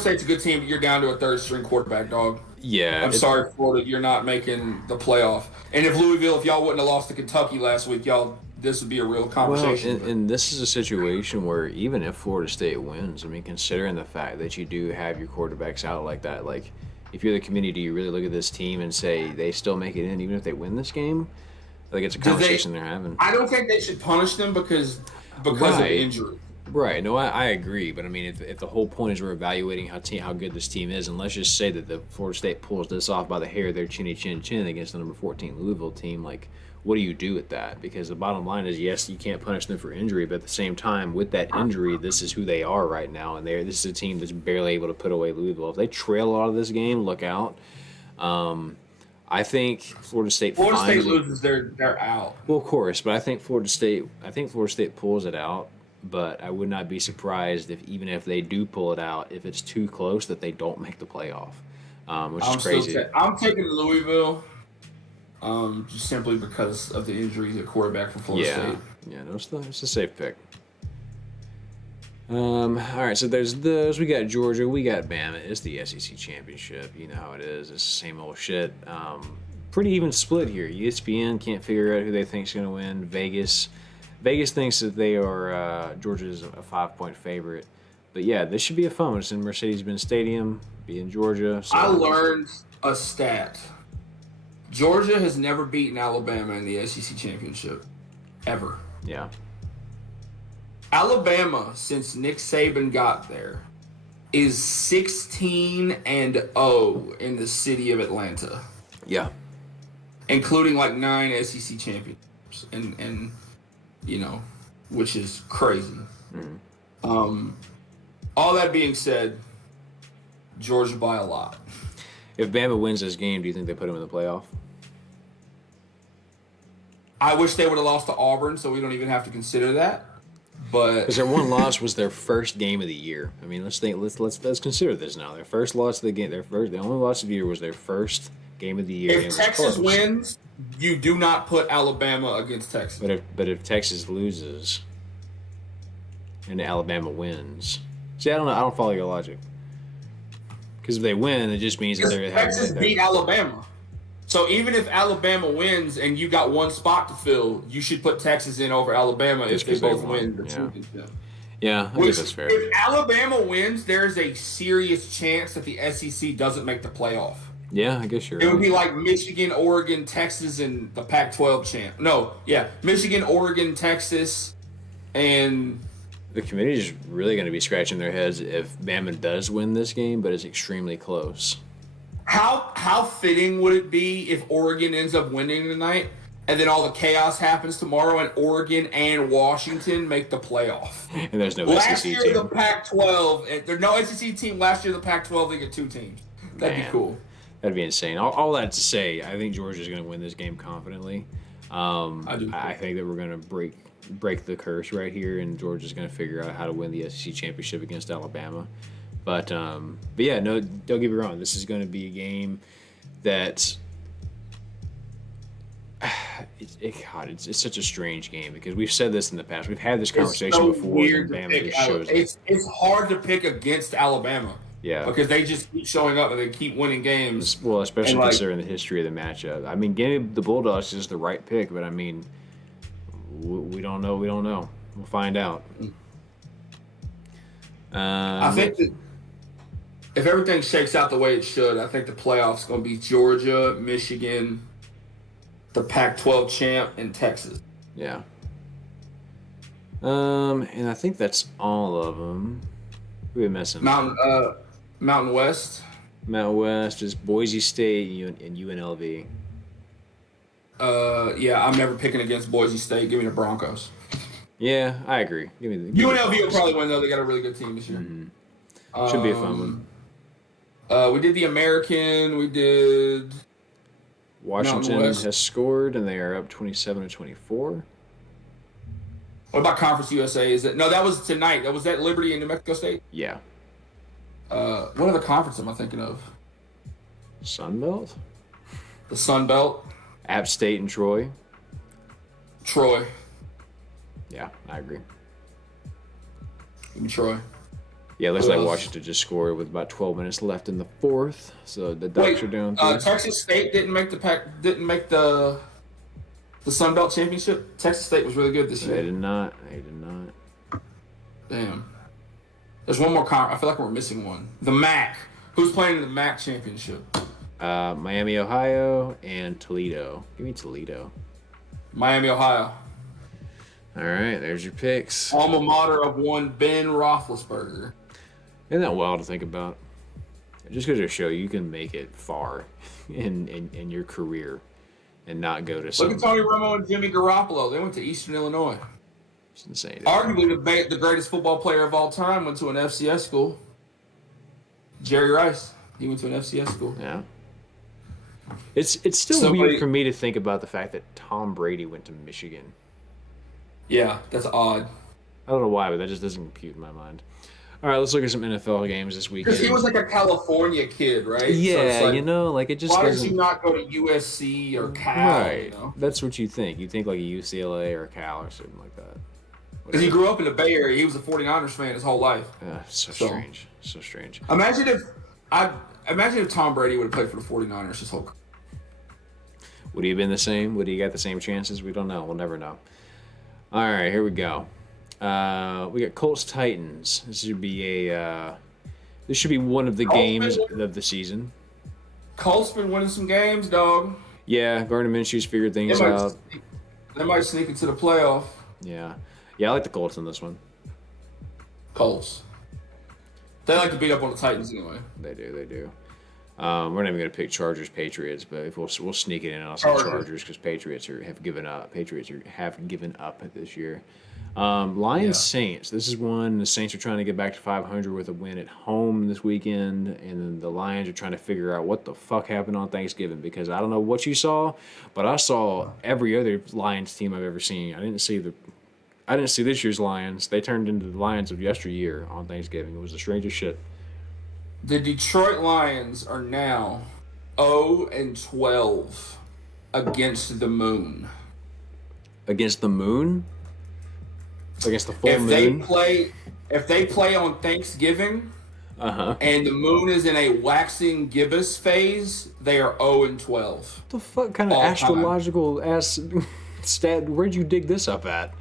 State's a good team, but you're down to a third-string quarterback, dog. Yeah. I'm sorry, Florida, you're not making the playoff. And if y'all wouldn't have lost to Kentucky last week, this would be a real conversation. Well, and this is a situation where even if Florida State wins, I mean, considering the fact that you do have your quarterbacks out like that, if you're the community, you really look at this team and say they still make it in even if they win this game? It's a conversation they're having. I don't think they should punish them because of injury. Right. No, I agree. But, I mean, if the whole point is we're evaluating how good this team is, and let's just say that the Florida State pulls this off by the hair of their chinny chin chin against the number 14 Louisville team, what do you do with that? Because the bottom line is, yes, you can't punish them for injury, but at the same time, with that injury, this is who they are right now, and this is a team that's barely able to put away Louisville. If they trail out of this game, look out. I think Florida State loses, they're out. Well, of course, but I think Florida State pulls it out. But I would not be surprised even if they do pull it out, if it's too close, that they don't make the playoff, which is crazy. I'm taking Louisville, just simply because of the injuries at quarterback for Florida State. Yeah, no, it's a safe pick. All right, so there's those. We got Georgia, we got Bama. It's the SEC championship. You know how it is. It's the same old shit. Pretty even split here. ESPN can't figure out who they think's going to win. Vegas thinks that they are Georgia's a 5-point favorite. But yeah, this should be a fun one. It's in Mercedes-Benz Stadium, be in Georgia. So. I learned a stat. Georgia has never beaten Alabama in the SEC championship. Ever. Yeah. Alabama, since Nick Saban got there, is 16-0 in the city of Atlanta. Yeah. Including 9 SEC championships. And which is crazy. All that being said, Georgia by a lot. If Bama wins this game, do you think they put them in the playoff? I wish they would have lost to Auburn, so we don't even have to consider that. But because their one loss was their first game of the year. I mean, let's consider this now. Their first loss of the game, the only loss of the year was their first game of the year. If Texas wins, you do not put Alabama against Texas. But if Texas loses and Alabama wins, see, I don't follow your logic. Because if they win, it just means that Texas beat Alabama. So even if Alabama wins and you got one spot to fill, you should put Texas in over Alabama if they both win the championship. Yeah, I guess that's fair. If Alabama wins, there's a serious chance that the SEC doesn't make the playoff. Yeah, I guess you're right. It would be like Michigan, Oregon, Texas, and the Pac-12 champ. No, yeah, Michigan, Oregon, Texas, and The committee is really going to be scratching their heads if Bama does win this game, but it's extremely close. How fitting would it be if Oregon ends up winning tonight, and then all the chaos happens tomorrow, and Oregon and Washington make the playoff? And there's no last SEC year team. The Pac-12. There's no SEC team. Last year the Pac-12 they get 2 teams. That'd be cool. That'd be insane. All that to say, I think Georgia's going to win this game confidently. I do. I think that we're going to break the curse right here, and Georgia's going to figure out how to win the SEC championship against Alabama. But yeah, no, don't get me wrong. This is going to be a game that it's such a strange game because we've said this in the past. We've had this conversation before. When Bama just shows up. It's hard to pick against Alabama. Yeah, because they just keep showing up and they keep winning games. Well, especially considering the history of the matchup. I mean, getting the Bulldogs is the right pick, but I mean, we don't know. We don't know. We'll find out. I think that if everything shakes out the way it should, I think the playoffs going to be Georgia, Michigan, the Pac-12 champ, and Texas. Yeah. And I think that's all of them. Who are we missing? Mountain West. Mountain West is Boise State and UNLV. Yeah, I'm never picking against Boise State. Give me the Broncos. Yeah, I agree. Give me UNLV will probably win, though. They got a really good team this year. Mm-hmm. Should be a fun one. We did the American. We did. Washington has scored, and they are up 27-24. What about Conference USA? That was tonight. Was that Liberty and New Mexico State? Yeah. What other conference am I thinking of? Sun Belt? The Sun Belt. App State and Troy. Troy. Yeah, I agree. Give me Troy. Yeah, it looks like Washington just scored with about 12 minutes left in the fourth. So the Ducks are down. Texas State didn't make the Sun Belt championship. Texas State was really good this year. They did not. Damn. There's one more I feel like we're missing one. The MAC. Who's playing in the MAC championship? Miami, Ohio, and Toledo. Give me Toledo. Miami, Ohio. All right, there's your picks. Alma mater of one Ben Roethlisberger. Isn't that wild to think about? Just because they show you can make it far in your career and not go to some... Look at Tony Romo and Jimmy Garoppolo. They went to Eastern Illinois. It's insane. Arguably the greatest football player of all time went to an FCS school. Jerry Rice. He went to an FCS school. Yeah. It's still weird for me to think about the fact that Tom Brady went to Michigan. Yeah, that's odd. I don't know why, but that just doesn't compute in my mind. All right, let's look at some NFL games this weekend. Because he was like a California kid, right? Yeah, so it just why doesn't... did you not go to USC or Cal? Right. That's what you think. You think like a UCLA or a Cal or something like that. Because he grew up in the Bay Area. He was a 49ers fan his whole life. Strange. So strange. Imagine if Tom Brady would have played for the 49ers his whole career. Would he have been the same? Would he got the same chances? We don't know. We'll never know. All right, here we go. We got Colts Titans. This should be one of the games of the season. Colts been winning some games, dog. Yeah, Gardner Minshew's figured things out. They might sneak into the playoff. Yeah, I like the Colts in this one. Colts. They like to beat up on the Titans anyway. They do. We're not even going to pick Chargers Patriots, but if we'll sneak it in on some Chargers because Patriots have given up. Patriots have given up this year. Lions Saints. This is one the Saints are trying to get back to 500 with a win at home this weekend, and then the Lions are trying to figure out what the fuck happened on Thanksgiving because I don't know what you saw, but I saw every other Lions team I've ever seen. I didn't see this year's Lions. They turned into the Lions of yesteryear on Thanksgiving. It was the strangest shit. The Detroit Lions are now 0-12 against the moon. Against the moon? Against the full moon? If they play on Thanksgiving and the moon is in a waxing gibbous phase, they are 0-12. What the fuck kind of astrological ass stat? Where'd you dig this up at?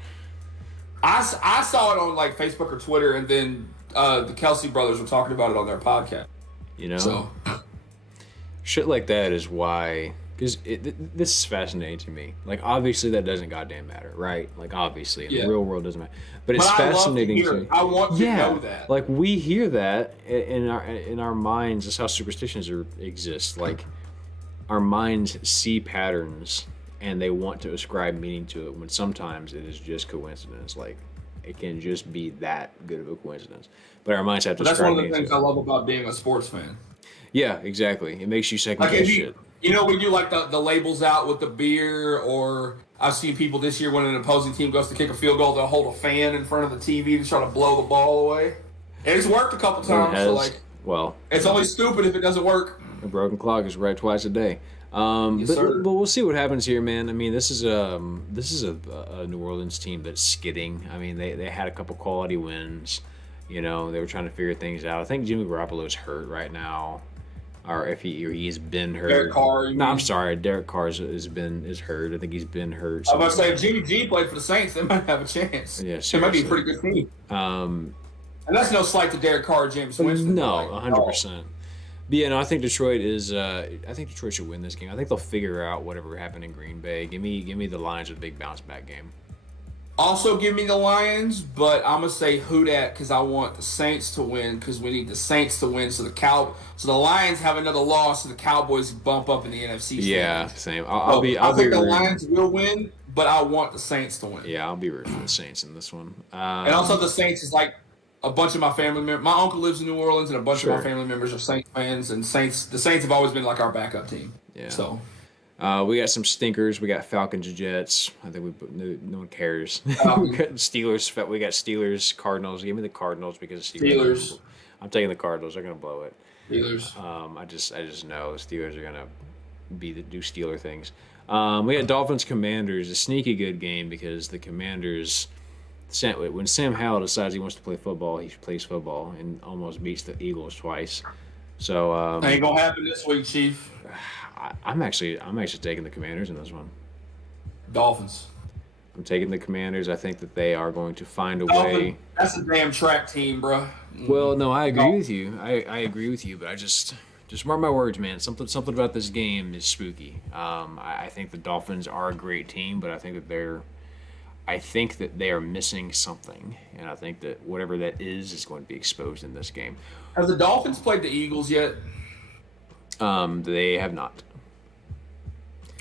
I saw it on like Facebook or Twitter, and then the Kelsey brothers were talking about it on their podcast. Shit like that is why because this is fascinating to me. Like, obviously that doesn't goddamn matter, right? Like, obviously in the real world doesn't matter, but it's fascinating to me. I want to know that. Like, we hear that in our minds. That's how superstitions exist. Like, our minds see patterns and they want to ascribe meaning to it when sometimes it is just coincidence. Like, it can just be that good of a coincidence. But our minds have to. That's one of the things I love about being a sports fan. Yeah, exactly. It makes you second guess shit. You know, we do like the labels out with the beer, or I've seen people this year when an opposing team goes to kick a field goal, they'll hold a fan in front of the TV to try to blow the ball away. And it's worked a couple times. So like, well, it's only stupid if it doesn't work. A broken clock is right twice a day. Yes, but we'll see what happens here, man. I mean, this is a New Orleans team that's skidding. I mean, they had a couple quality wins. You know, they were trying to figure things out. I think Jimmy Garoppolo's hurt right now, or if he's been hurt. Derek Carr. No, I'm sorry, Derek Carr is hurt. I think he's been hurt. I was about to say, if Jimmy G played for the Saints, they might have a chance. Yeah, it might be a pretty good team. And that's no slight to Derek Carr or James Winston. No, 100%. But yeah, no, I think Detroit is. I think Detroit should win this game. I think they'll figure out whatever happened in Green Bay. Give me the Lions with a big bounce back game. Also, give me the Lions, but I'm gonna say who dat because I want the Saints to win because we need the Saints to win. So the Lions have another loss, so the Cowboys bump up in the NFC. Yeah, same. I think the Lions will win, but I want the Saints to win. Yeah, I'll be rooting for the Saints in this one. And also, the Saints is like a bunch of my family members. My uncle lives in New Orleans, and a bunch of my family members are Saints fans. And the Saints have always been like our backup team. Yeah. So. We got some stinkers. We got Falcons and Jets. I think no one cares. We got Steelers. We got Steelers, Cardinals. Give me the Cardinals because Steelers. I'm taking the Cardinals. They're gonna blow it. Steelers. I just know the Steelers are gonna do Steeler things. We got Dolphins Commanders. A sneaky good game because the Commanders. When Sam Howell decides he wants to play football, he plays football and almost beats the Eagles twice. So ain't gonna happen this week, Chief. I'm actually taking the Commanders in this one. Dolphins. I'm taking the Commanders. I think that they are going to find a Dolphins, way. That's a damn track team, bro. Well, no, I agree with you. I agree with you, but I just mark my words, man. Something about this game is spooky. I think the Dolphins are a great team, but I think that they are missing something, and I think that whatever that is going to be exposed in this game. Have the Dolphins played the Eagles yet? They have not.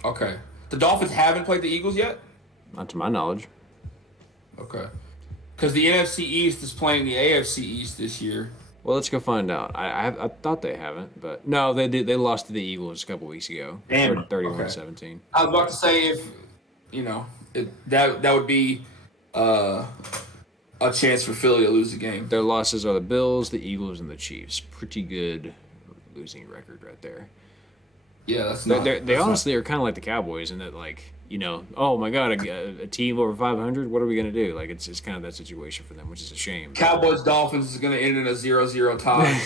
Okay. The Dolphins haven't played the Eagles yet? Not to my knowledge. Okay. Because the NFC East is playing the AFC East this year. Well, let's go find out. I thought they haven't, but no, they did. They lost to the Eagles a couple weeks ago. Damn. 31-17. I was about to say if that would be a chance for Philly to lose the game. Their losses are the Bills, the Eagles, and the Chiefs. Pretty good losing record right there. Yeah, that's they honestly are kind of like the Cowboys in that, like, oh my God, a team over 500. What are we gonna do? Like, it's kind of that situation for them, which is a shame. Cowboys Dolphins is gonna end in a 0-0 tie.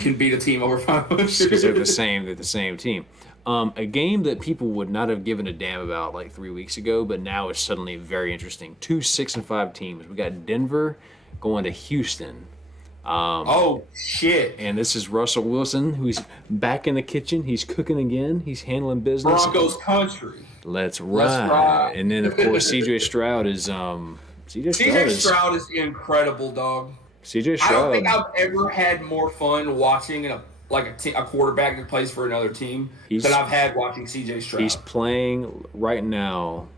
Can beat a team over 500 because they're the same. They're the same team. A game that people would not have given a damn about like 3 weeks ago, but now is suddenly very interesting. 2 6-5 teams. We got Denver going to Houston. Oh shit! And this is Russell Wilson, who's back in the kitchen. He's cooking again. He's handling business. Broncos country. Let's ride. And then of course CJ Stroud is CJ Stroud is incredible, dog. CJ Stroud. I don't think I've ever had more fun watching a quarterback that plays for another team than I've had watching CJ Stroud. He's playing right now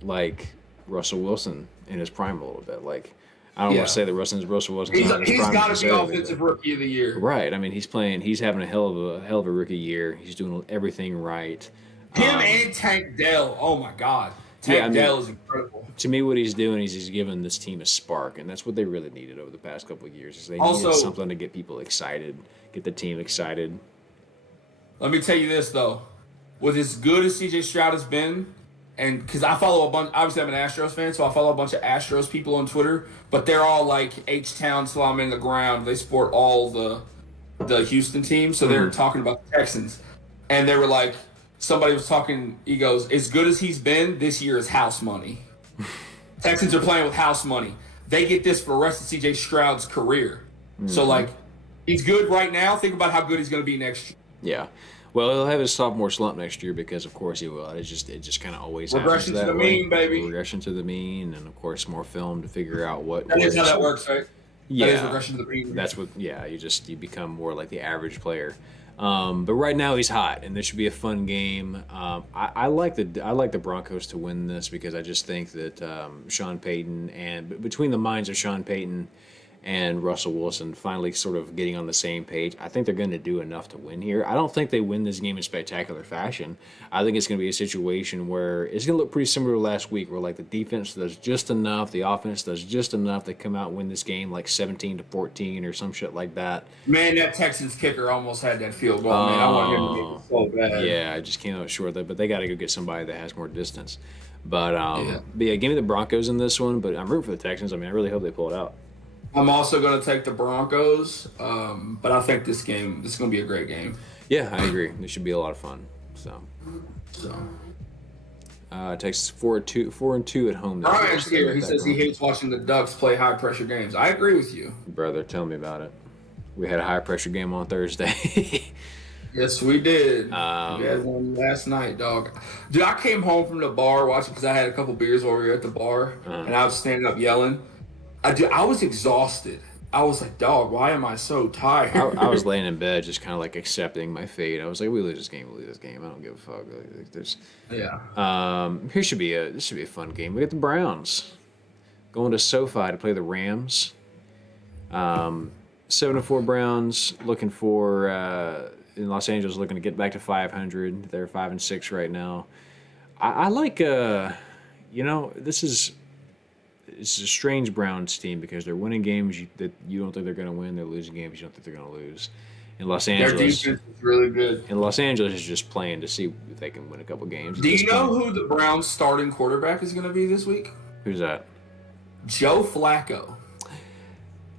like Russell Wilson in his prime a little bit. Like, I don't want to say that Russell Wilson. He's got to be offensive rookie of the year. Right. I mean, he's playing. He's having a hell of a rookie year. He's doing everything right. Him and Tank Dell. Oh my God. Tank Dell is incredible. To me, what he's doing is he's giving this team a spark, and that's what they really needed over the past couple of years. Is they needed something to get people excited, get the team excited. Let me tell you this though, with as good as CJ Stroud has been. And because I follow a bunch, obviously I'm an Astros fan, so I follow a bunch of Astros people on Twitter, but they're all like H-Town till I'm in the ground. They support all the Houston teams, so they're talking about the Texans. And they were like, somebody was talking, he goes, as good as he's been, this year is house money. Texans are playing with house money. They get this for the rest of CJ Stroud's career. So, like, he's good right now. Think about how good he's going to be next year. Yeah. Well, he'll have his sophomore slump next year because, of course, he will. It just kind of always happens Regression to that the way. mean, baby. Regression to the mean, and of course, more film to figure out what. That is how works. that works, right? Yeah, That is regression to the mean. that's what. Yeah, you become more like the average player. But right now he's hot, and this should be a fun game. I like the Broncos to win this because I just think that Sean Payton and between the minds of Sean Payton and Russell Wilson finally sort of getting on the same page, I think they're going to do enough to win here. I don't think they win this game in spectacular fashion. I think it's going to be a situation where it's going to look pretty similar to last week, where like the defense does just enough, the offense does just enough to come out and win this game like 17-14 or some shit like that. Man, that Texans kicker almost had that field goal, man. I want him to make it so bad. Yeah, I just came out short of that, but they got to go get somebody that has more distance. But yeah, give me the Broncos in this one, but I'm rooting for the Texans. I mean, I really hope they pull it out. I'm also going to take the Broncos, but I think this is going to be a great game. Yeah, I agree. This should be a lot of fun. So. Texas 4-2 at home. Brian's here. He says he hates watching the Ducks play high pressure games. I agree with you, brother. Tell me about it. We had a high pressure game on Thursday. Yes, we did. We had one last night, dog. Dude, I came home from the bar watching because I had a couple beers while we were at the bar, and I was standing up yelling. I was exhausted. I was like, dog, why am I so tired? I was laying in bed just kind of like accepting my fate. I was like, we lose this game. I don't give a fuck. This should be a fun game. We got the Browns going to SoFi to play the Rams. 7-4 Browns looking for in Los Angeles, looking to get back to 500. They're 5-6 right now. I like it's a strange Browns team because they're winning games that you don't think they're going to win. They're losing games you don't think they're going to lose. In Los Angeles, their defense is really good. And Los Angeles is just playing to see if they can win a couple games. Do you know who the Browns' starting quarterback is going to be this week? Who's that? Joe Flacco.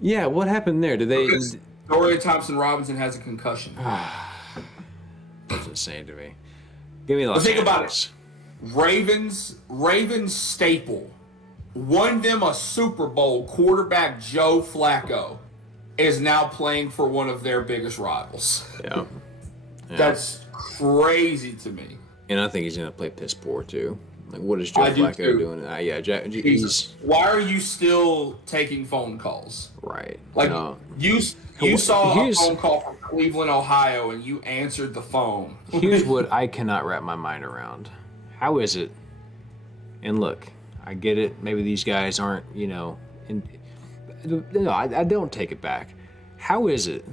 Yeah, what happened there? Did they? Because Dorian Thompson-Robinson has a concussion. That's insane to me. Give me Los Angeles. Think about it. Ravens staple. Won them a Super Bowl. Quarterback Joe Flacco is now playing for one of their biggest rivals. Yeah. That's crazy to me. And I think he's going to play piss poor, too. Like, what is Joe Flacco doing? Why are you still taking phone calls? Right. Like, you saw a phone call from Cleveland, Ohio, and you answered the phone. Here's what I cannot wrap my mind around. How is it? And look, I get it. Maybe these guys aren't, I don't take it back. How is it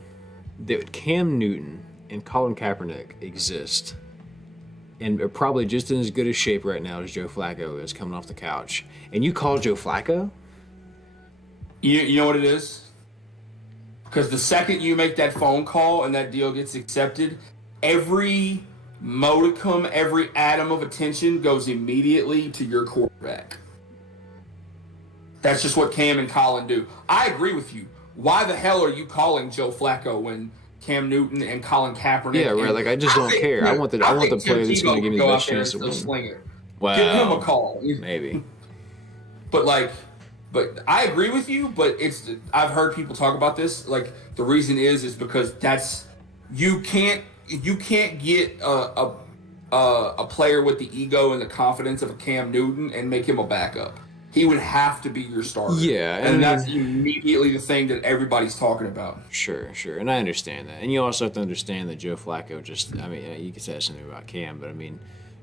that Cam Newton and Colin Kaepernick exist and are probably just in as good a shape right now as Joe Flacco is coming off the couch, and you call Joe Flacco? You know what it is? Because the second you make that phone call and that deal gets accepted, every modicum, every atom of attention goes immediately to your quarterback. That's just what Cam and Colin do. I agree with you. Why the hell are you calling Joe Flacco when Cam Newton and Colin Kaepernick? Yeah, right. Like, I just don't care. I want the player that's going to give me the best chance to win. Wow. Give him a call. Maybe. But I agree with you. But I've heard people talk about this. Like, the reason is because you can't get a player with the ego and the confidence of a Cam Newton and make him a backup. He would have to be your starter. Yeah. And that's immediately the thing that everybody's talking about. Sure. And I understand that. And you also have to understand that Joe Flacco you could say something about Cam, but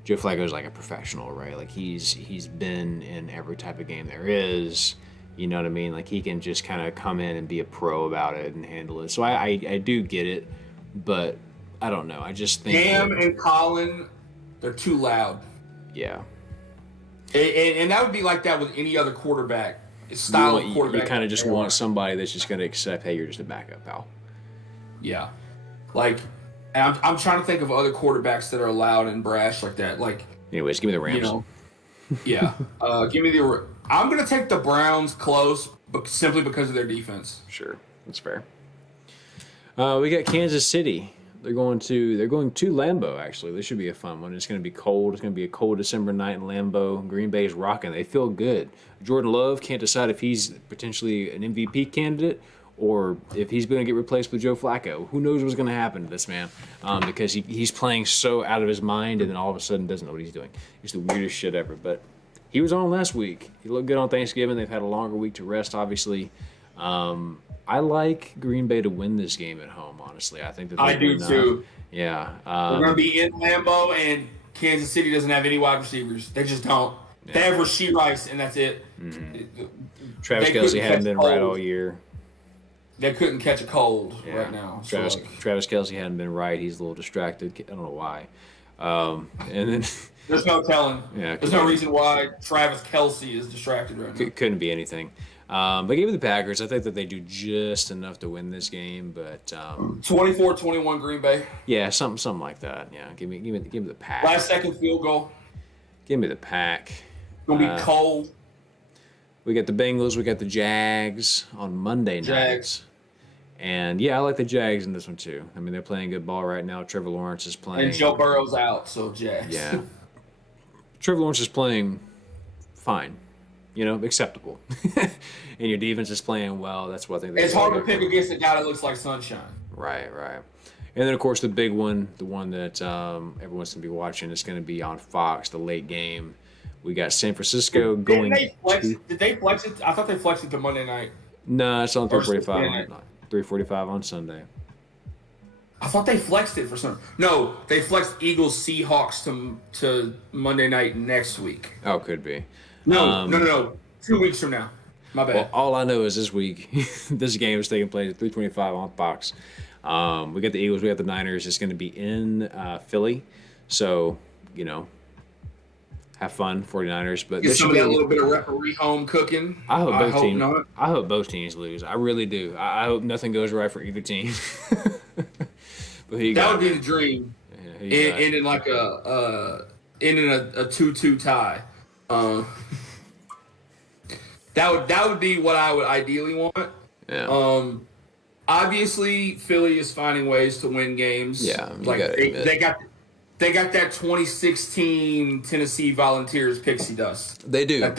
Joe Flacco is like a professional, right? Like, he's been in every type of game there is. You know what I mean? Like, he can just kind of come in and be a pro about it and handle it. So I do get it, but I don't know. I just think Cam and Colin, they're too loud. Yeah. And that would be like that with any other quarterback. Quarterback. You kind of just want somebody that's just going to accept, hey, you're just a backup, pal. Yeah. Like, I'm trying to think of other quarterbacks that are loud and brash like that. Like, anyways, give me the Rams. Yeah. Give me I'm going to take the Browns close, but simply because of their defense. Sure. That's fair. We got Kansas City. They're going to Lambeau, actually. This should be a fun one. It's going to be cold. It's going to be a cold December night in Lambeau. Green Bay's rocking. They feel good. Jordan Love can't decide if he's potentially an MVP candidate or if he's going to get replaced with Joe Flacco. Who knows what's going to happen to this man? Because he's playing so out of his mind, and then all of a sudden doesn't know what he's doing. It's the weirdest shit ever. But he was on last week. He looked good on Thanksgiving. They've had a longer week to rest, obviously. I like Green Bay to win this game at home, honestly. I think that I do too. Yeah. We're going to be in Lambeau, and Kansas City doesn't have any wide receivers. They just don't. Yeah. They have Rashee Rice, and that's it. Mm-hmm. Travis Kelce hadn't been right all year. They couldn't catch a cold right now. Travis Kelce hadn't been right. He's a little distracted. I don't know why. And then there's no telling. Yeah, there's no reason why Travis Kelce is distracted right now. Couldn't be anything. But give me the Packers. I think that they do just enough to win this game. But 24-21 Green Bay. Yeah, something like that. Yeah, give me the Pack. Last second field goal. Give me the Pack. It's gonna be cold. We got the Bengals. We got the Jags on Monday nights. And yeah, I like the Jags in this one too. I mean, they're playing good ball right now. Trevor Lawrence is playing. And Joe Burrow's out, so Jags. Yeah. Trevor Lawrence is playing fine. Acceptable. And your defense is playing well. That's what I think. It's hard to pick against a guy that looks like sunshine. Right. And then, of course, the big one, the one that everyone's going to be watching, is going to be on Fox, the late game. We got San Francisco going. Did they flex it? I thought they flexed it to Monday night. No, it's on 3:45 on Sunday. I thought they flexed it for some. No, they flexed Eagles Seahawks to Monday night next week. Oh, could be. No. 2 weeks from now. My bad. Well, all I know is this week, this game is taking place at 3:25 on Fox. We got the Eagles, we got the Niners. It's going to be in Philly, so have fun, 49ers. But get some of that little bit of referee home cooking. I hope both teams lose. I really do. I hope nothing goes right for either team. But that would be the dream. Yeah, ending like a 2-2 tie. That would be what I would ideally want. Yeah. Obviously, Philly is finding ways to win games. Yeah, they got that 2016 Tennessee Volunteers pixie dust. They do. That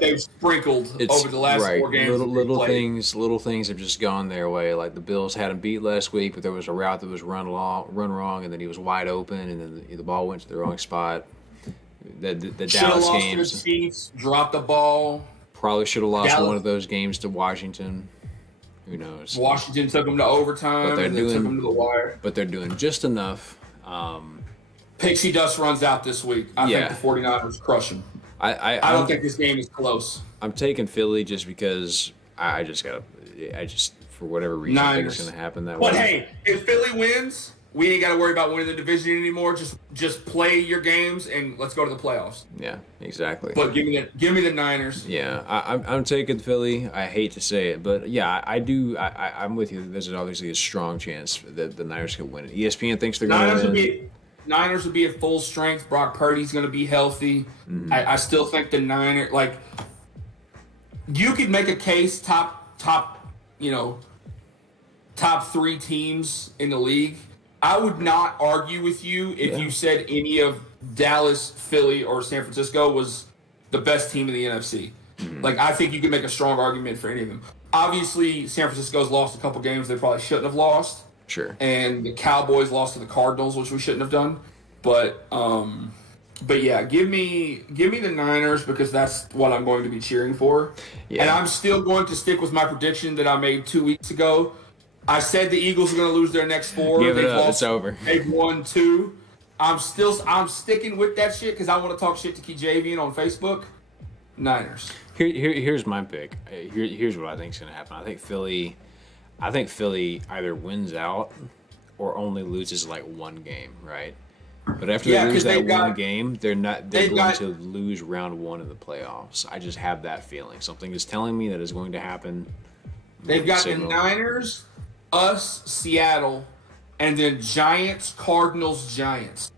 they've sprinkled over the last 4 games. Little things have just gone their way. Like the Bills had him beat last week, but there was a route that was run wrong, and then he was wide open, and then the ball went to the wrong spot. The Dallas games. Their Chiefs, dropped the ball. Probably should have lost one of those games to Washington. Who knows? Washington took them to overtime, and then took them to the wire. But they're doing just enough. Pixie dust runs out this week. I think the 49ers crush them. I don't think this game is close. I'm taking Philly just because I just for whatever reason I think it's going to happen that way. But hey, if Philly wins, we ain't got to worry about winning the division anymore. Just play your games and let's go to the playoffs. Yeah, exactly. But give me the Niners. Yeah, I'm taking Philly. I hate to say it, but yeah, I do. I'm with you. There's obviously a strong chance that the Niners could win it. ESPN thinks they're going to win. Niners would be at full strength. Brock Purdy's going to be healthy. Mm-hmm. I still think the Niners, you could make a case top 3 teams in the league. I would not argue with you if you said any of Dallas, Philly, or San Francisco was the best team in the NFC. Mm-hmm. I think you could make a strong argument for any of them. Obviously, San Francisco's lost a couple games they probably shouldn't have lost. Sure. And the Cowboys lost to the Cardinals, which we shouldn't have done. But yeah, give me the Niners because that's what I'm going to be cheering for. Yeah. And I'm still going to stick with my prediction that I made 2 weeks ago. I said the Eagles are going to lose their next 4. Give it up. It's over. They've won 2. I'm sticking with that shit because I want to talk shit to Kjavian on Facebook. Niners. Here's my pick. Here's what I think is going to happen. I think Philly either wins out or only loses one game, right? But after they lose that one game, they're going to lose round 1 in the playoffs. I just have that feeling. Something is telling me that is going to happen. They've got the Niners, us, Seattle, and then Giants, Cardinals, Giants.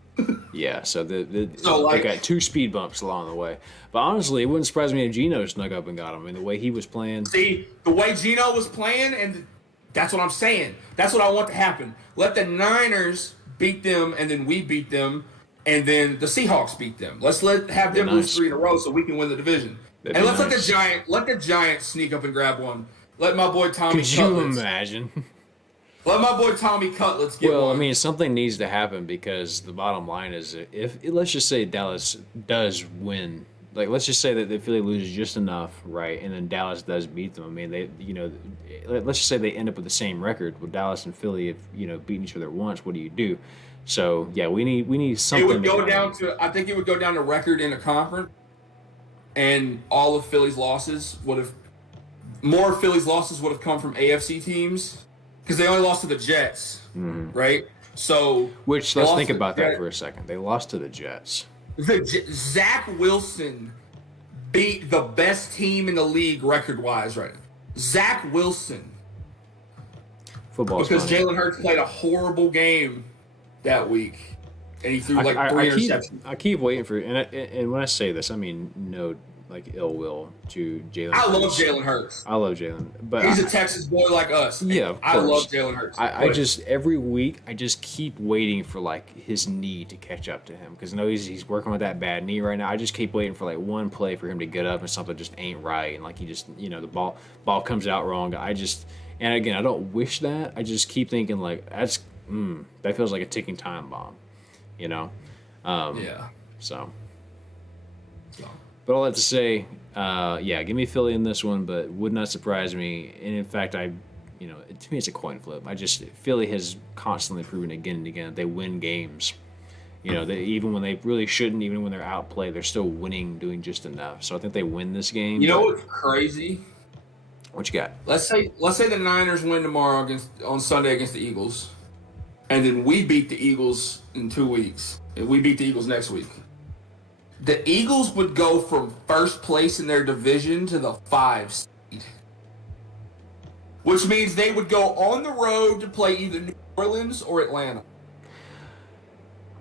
Yeah, so they got 2 speed bumps along the way. But honestly, it wouldn't surprise me if Geno snuck up and got him. I mean, the way he was playing. See, the way Geno was playing, and that's what I'm saying. That's what I want to happen. Let the Niners beat them, and then we beat them, and then the Seahawks beat them. Let's have them lose 3 in a row so we can win the division. And let's let the Giants sneak up and grab one. let my boy Tommy Could you Cutlets. imagine? Let my boy Tommy Cutlets get Well, one. I mean, something needs to happen because the bottom line is if let's just say Dallas does win, like let's just say that the Philly loses just enough, right, and then Dallas does beat them. I mean, let's just say they end up with the same record. Well, Dallas and Philly have beaten each other once. What do you do? So yeah, we need something. It would go down to, I think it would go down to record in a conference, and all of Philly's losses would have, more of Philly's losses would have come from AFC teams, because they only lost to the Jets, right? So, which let's think about that for a second. They lost to the Jets. Zach Wilson beat the best team in the league record-wise right now. Zach Wilson. Football's because funny. Jalen Hurts played a horrible game that week, and he threw like three interceptions. I keep waiting for, and when I say this, I mean no like ill will to Jalen. I love Jalen Hurts. I love Jalen, but he's a Texas boy like us. Yeah, of I love Jalen Hurts. I just every week I just keep waiting for like his knee to catch up to him because I know he's working with that bad knee right now. I just keep waiting for like one play for him to get up and something just ain't right, and like he just the ball comes out wrong. And again I don't wish that. I just keep thinking like that feels like a ticking time bomb, Yeah. So. But all that to say, give me Philly in this one, but would not surprise me. And in fact, to me, it's a coin flip. Philly has constantly proven again and again that they win games. Even when they really shouldn't, even when they're outplayed, they're still winning, doing just enough. So I think they win this game. You know what's crazy? What you got? Let's say the Niners win tomorrow on Sunday against the Eagles, and then we beat the Eagles in 2 weeks, and we beat the Eagles next week. The Eagles would go from first place in their division to the 5 seed, which means they would go on the road to play either New Orleans or Atlanta.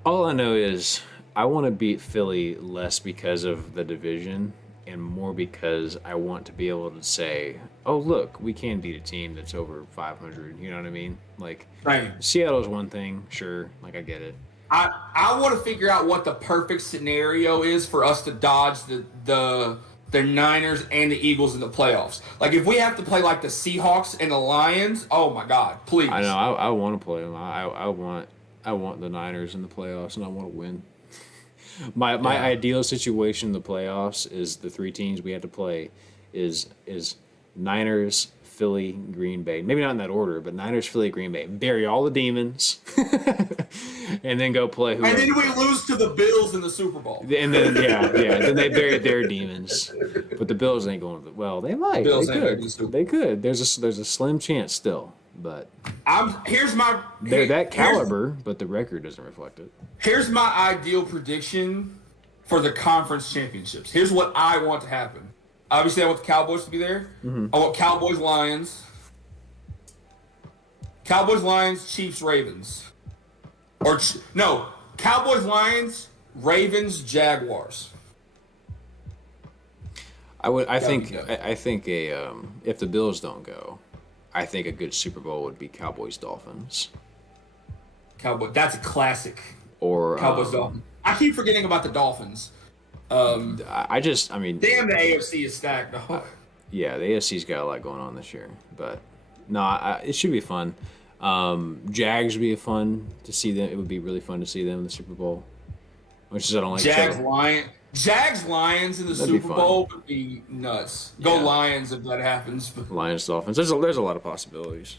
All I know is I want to beat Philly less because of the division and more because I want to be able to say, oh, look, we can beat a team that's over 500. You know what I mean? Like, right. Seattle's one thing, sure. Like, I get it. I want to figure out what the perfect scenario is for us to dodge the Niners and the Eagles in the playoffs. Like, if we have to play like the Seahawks and the Lions, oh my God, please. I know. I want to play them. I want the Niners in the playoffs, and I want to win. My ideal situation in the playoffs is the 3 teams we have to play is Niners, Philly, Green Bay. Maybe not in that order, but Niners, Philly, Green Bay. Bury all the demons, and then go play whoever. And then we lose to the Bills in the Super Bowl. And then then they bury their demons. But the Bills ain't going to. Well, they might. Bills they ain't could. making the Super Bowl. They could. There's a slim chance still, but they're that caliber, but the record doesn't reflect it. Here's my ideal prediction for the conference championships. Here's what I want to happen. Obviously, I want the Cowboys to be there. Mm-hmm. I want Cowboys, Lions, Chiefs, Ravens. Cowboys, Lions, Ravens, Jaguars. I think if the Bills don't go, I think a good Super Bowl would be Cowboys, Dolphins. That's a classic. Or Cowboys, Dolphins. I keep forgetting about the Dolphins. Damn, the AFC is stacked, though. Yeah, the AFC's got a lot going on this year, but no, it should be fun. Jags would be fun to see them. It would be really fun to see them in the Super Bowl. Which is I don't like. Jags Lions in the Super Bowl would be nuts. Go Lions if that happens. Lions Dolphins. There's a lot of possibilities.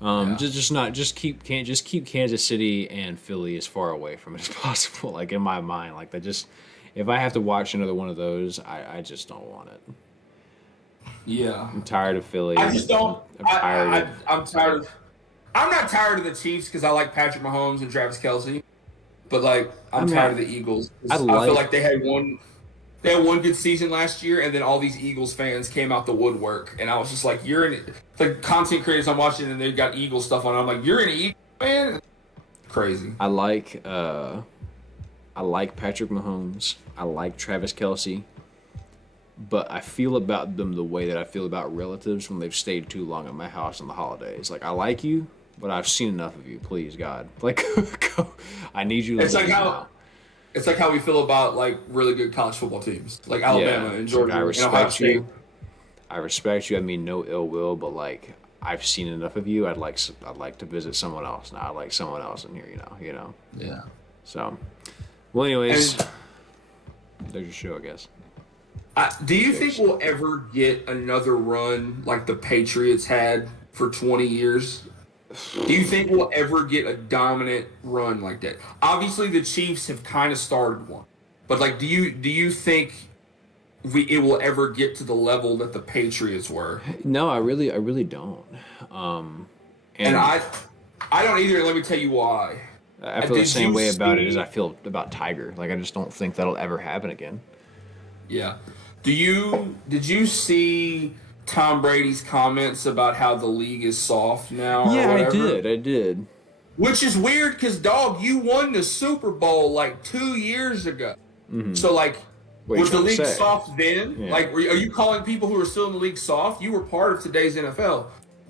Just keep Kansas City and Philly as far away from it as possible. Like in my mind, like that just. If I have to watch another one of those, I just don't want it. Yeah. I'm tired of Philly. I just don't. I'm tired. I'm not tired of the Chiefs because I like Patrick Mahomes and Travis Kelce. But, like, I'm tired of the Eagles. I feel like they had one good season last year, and then all these Eagles fans came out the woodwork. And I was just like, like, content creators I'm watching, and they've got Eagles stuff on. I'm like, you're an Eagles fan? Crazy. I like Patrick Mahomes. I like Travis Kelce. But I feel about them the way that I feel about relatives when they've stayed too long at my house on the holidays. Like, I like you, but I've seen enough of you. Please, God. Like, go. I need you to leave now. It's like how we feel about, like, really good college football teams. Like Alabama and Georgia I and Ohio respect State. you. I respect you. I mean, no ill will, but like I've seen enough of you. I'd like to visit someone else. Now I like someone else in here. You know. Yeah. So, well, anyways, And there's your show, I guess. do you think we'll ever get another run like the Patriots had for 20 years? Do you think we'll ever get a dominant run like that? Obviously, the Chiefs have kind of started one, but like, do you think it will ever get to the level that the Patriots were? No, I really don't. And I don't either. Let me tell you why. I feel the same way about it as I feel about Tiger. Like I just don't think that'll ever happen again. Yeah. Did you see Tom Brady's comments about how the league is soft now? Yeah, or whatever? I did. Which is weird because, dog, you won the Super Bowl like 2 years ago. Mm-hmm. So, like, was the league soft then? Yeah. Like, are you calling people who are still in the league soft? You were part of today's NFL.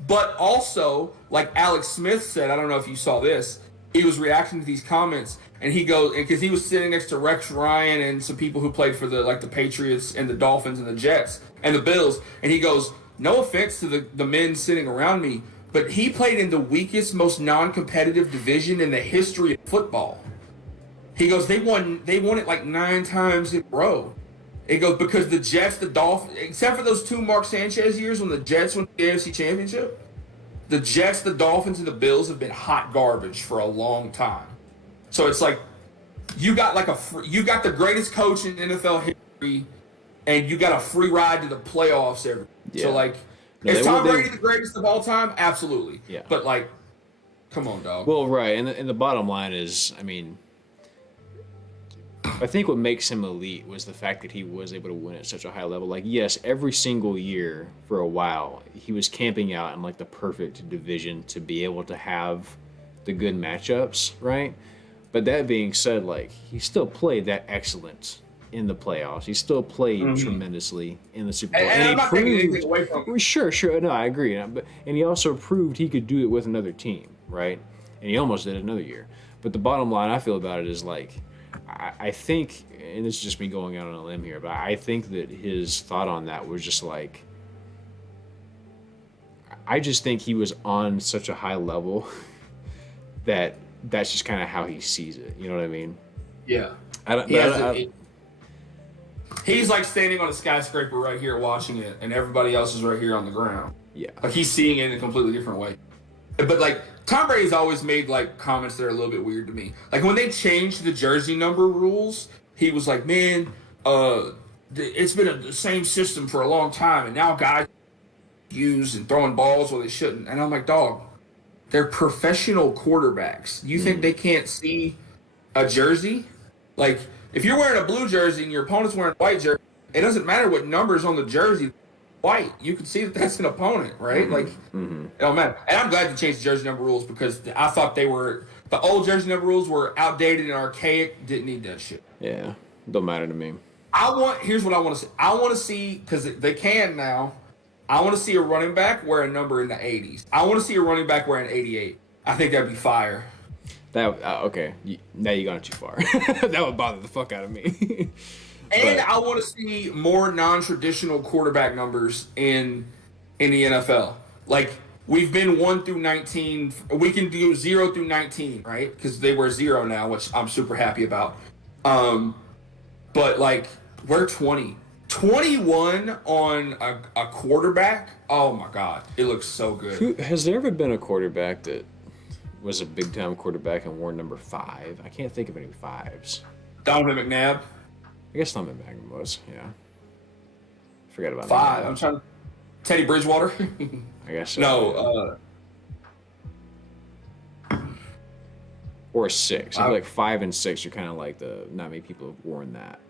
But also, like Alex Smith said, I don't know if you saw this, he was reacting to these comments, and he goes, because he was sitting next to Rex Ryan and some people who played for the Patriots and the Dolphins and the Jets and the Bills, and he goes, no offense to the men sitting around me, but he played in the weakest, most non-competitive division in the history of football. He goes, they won it like 9 times in a row. He goes, because the Jets, the Dolphins, except for those 2 Mark Sanchez years when the Jets won the AFC Championship, the Jets, the Dolphins, and the Bills have been hot garbage for a long time. So it's like you got the greatest coach in NFL history, and you got a free ride to the playoffs every. Yeah. So like, is Tom Brady the greatest of all time? Absolutely. Yeah. But like, come on, dog. Well, right, and the bottom line is, I mean, I think what makes him elite was the fact that he was able to win at such a high level. Like, yes, every single year for a while, he was camping out in like the perfect division to be able to have the good matchups, right? But that being said, like, he still played that excellent in the playoffs. He still played tremendously in the Super Bowl. And I'm not taking anything away from him. Sure. No, I agree. And he also proved he could do it with another team, right? And he almost did it another year. But the bottom line I feel about it is, like, I think, and this is just me going out on a limb here, but I think that his thought on that was just like, I just think he was on such a high level that that's just kind of how he sees it. You know what I mean? Yeah. He's like standing on a skyscraper right here watching it, and everybody else is right here on the ground. Yeah. Like, he's seeing it in a completely different way. But like, Tom Brady's always made like comments that are a little bit weird to me. Like when they changed the jersey number rules, he was like, "Man, it's been the same system for a long time, and now guys use and throwing balls where they shouldn't." And I'm like, "Dog, they're professional quarterbacks. You think they can't see a jersey? Like if you're wearing a blue jersey and your opponent's wearing a white jersey, it doesn't matter what number's on the jersey." White, you can see that that's an opponent, right? Like, it don't matter. And I'm glad they changed the jersey number rules because I thought the old jersey number rules were outdated and archaic. Didn't need that shit. Yeah, don't matter to me. Here's what I want to see. I want to see, because they can now, I want to see a running back wear a number in the 80s. I want to see a running back wear an 88. I think that'd be fire. Okay. Now you're going too far. That would bother the fuck out of me. And I want to see more non-traditional quarterback numbers in the NFL. Like, we've been 1 through 19. We can do 0 through 19, right? Because they wear 0 now, which I'm super happy about. But, like, we're 20. 21 on a quarterback? Oh, my God. It looks so good. Has there ever been a quarterback that was a big-time quarterback and wore number 5? I can't think of any 5s. Donovan McNabb? I guess Donovan McNabb was, yeah. Forget about 5. that. I'm trying to... Teddy Bridgewater? I guess so. No, or 6. I feel like 5 and 6 are kind of like not many people have worn that.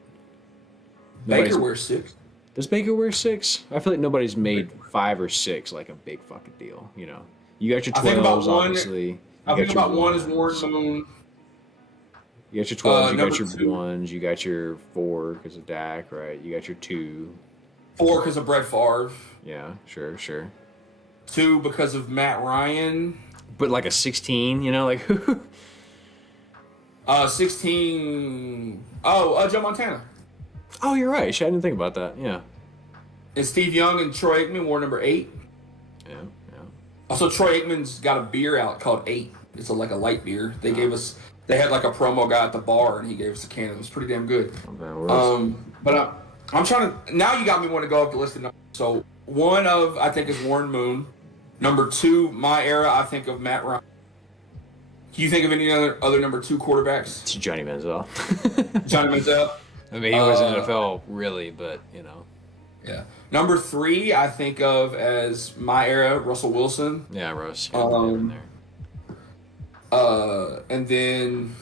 Baker wears 6. Does Baker wear 6? I feel like nobody's made 5 or 6 like a big fucking deal, you know. You got your 12s, obviously. I think about 1 is Warren Moon. You got your 12s, you got your 1s, you got your 4 because of Dak, right? You got your 2. 4 because of Brett Favre. Yeah, sure. 2 because of Matt Ryan. But like a 16, you know, like 16. Oh, Joe Montana. Oh, you're right. I didn't think about that. Yeah. And Steve Young and Troy Aikman wore number 8. Yeah. Also, Troy Aikman's got a beer out called 8. It's like a light beer. They gave us. They had like a promo guy at the bar, and he gave us a can. It was pretty damn good. But I'm trying to. Now you got me want to go up the list of numbers. So one of I think is Warren Moon. Number 2, my era, I think of Matt Ryan. Can you think of any other number 2 quarterbacks? It's Johnny Manziel. Johnny Manziel. I mean, he wasn't NFL really, but you know. Yeah. Number 3, I think of as my era, Russell Wilson. Yeah, Russ. In there. And then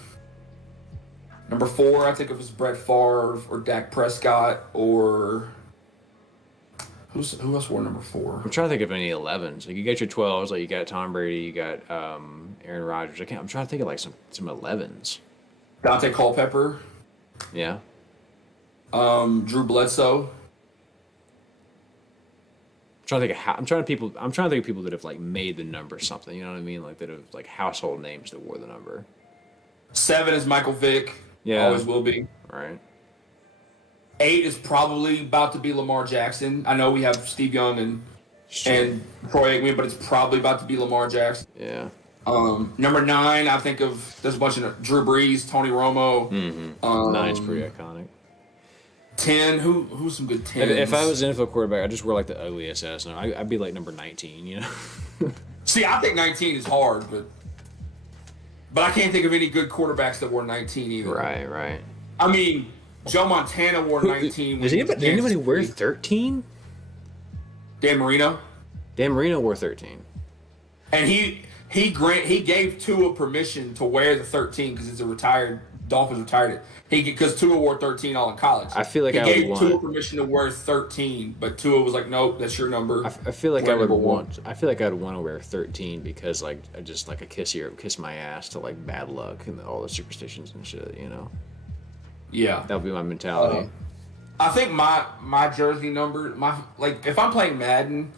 number 4, I think of as Brett Favre or Dak Prescott or who else wore number 4? I'm trying to think of any 11s. Like you got your 12s, like you got Tom Brady, you got Aaron Rodgers. I'm trying to think of like some 11s. Dante Culpepper. Yeah. Drew Bledsoe. I'm trying to think of people that have like made the number something. You know what I mean? Like that have like household names that wore the number. 7 is Michael Vick. Yeah. Always will be. Right. 8 is probably about to be Lamar Jackson. I know we have Steve Young and Troy Aikman, but it's probably about to be Lamar Jackson. Yeah. Number 9, I think of there's a bunch of Drew Brees, Tony Romo. 9's pretty iconic. 10, who's some good 10s? If I was an NFL quarterback, I'd just wear like the ugliest ass. No, I'd be like number 19. You know. See, I think 19 is hard, but I can't think of any good quarterbacks that wore 19 either. Right. I mean, Joe Montana wore 19. Did anybody wear 13? Dan Marino. Dan Marino wore 13. And he gave Tua permission to wear the 13 because it's a retired Dolphins retired it. Because Tua wore 13 all in college. I feel like he I gave would Tua want permission to wear 13, but Tua was like, "Nope, that's your number." I feel like I would want. I feel like I'd want to wear 13 because like I just like a kiss my ass to like bad luck and all the superstitions and shit. You know. Yeah. That would be my mentality. I think my jersey number, if I'm playing Madden,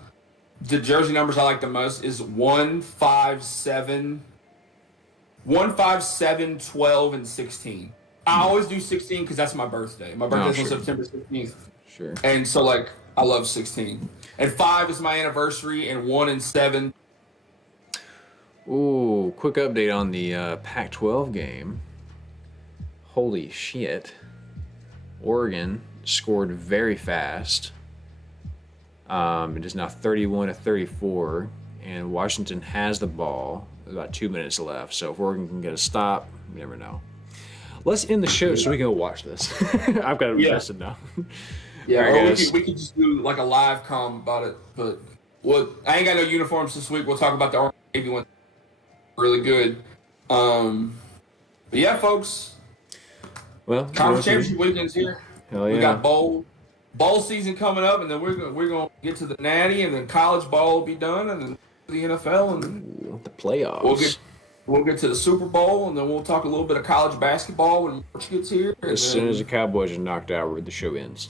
the jersey numbers I like the most is 1, 5, 7, 12, and 16. I always do 16 because that's my birthday. My birthday's on September 16th. Sure. And so, I love 16. And 5 is my anniversary, and 1 and 7. Ooh, quick update on the Pac-12 game. Holy shit. Oregon scored very fast. It is now 31-34, and Washington has the ball. There's about 2 minutes left, so if Oregon can get a stop, you never know. Let's end the show so we can go watch this. I've got it invested now. Yeah, right, we could just do like a live com about it. But I ain't got no uniforms this week. We'll talk about the Army Navy one. Really good. But yeah, folks. Well, conference championship weekend's here. Hell yeah. We got bowl season coming up, and then we're gonna get to the Natty, and then college ball will be done, and then the NFL, and then the playoffs. We'll get to the Super Bowl, and then we'll talk a little bit of college basketball when March gets here. As soon as the Cowboys are knocked out, the show ends.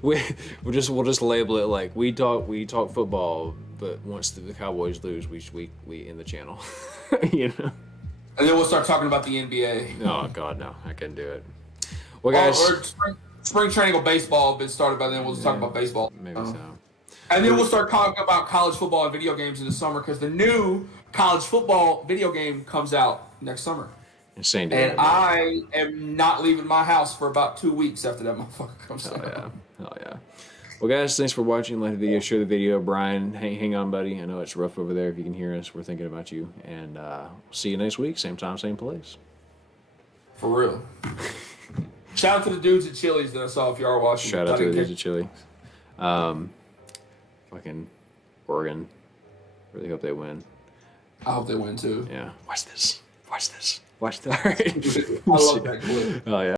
we'll just label it like we talk football, but once the Cowboys lose, we end the channel. You know. And then we'll start talking about the NBA. Oh God, no, I couldn't do it. Well, guys, or spring training or baseball have been started by then. We'll just talk about baseball. Maybe so. And then we'll start talking about college football and video games in the summer because the new college football video game comes out next summer. Insane. And I am not leaving my house for about 2 weeks after that motherfucker comes out. Hell yeah. Well, guys, thanks for watching. Like the video, share the video. Brian, hang on, buddy. I know it's rough over there. If you can hear us, we're thinking about you. And we'll see you next week. Same time, same place. For real. Shout out to the dudes at Chili's that I saw if you are watching. Shout out to the dudes at Chili's. Fucking Oregon. Really hope they win. I hope they win too. Yeah. Watch this. All right. I love that clip. Oh, yeah.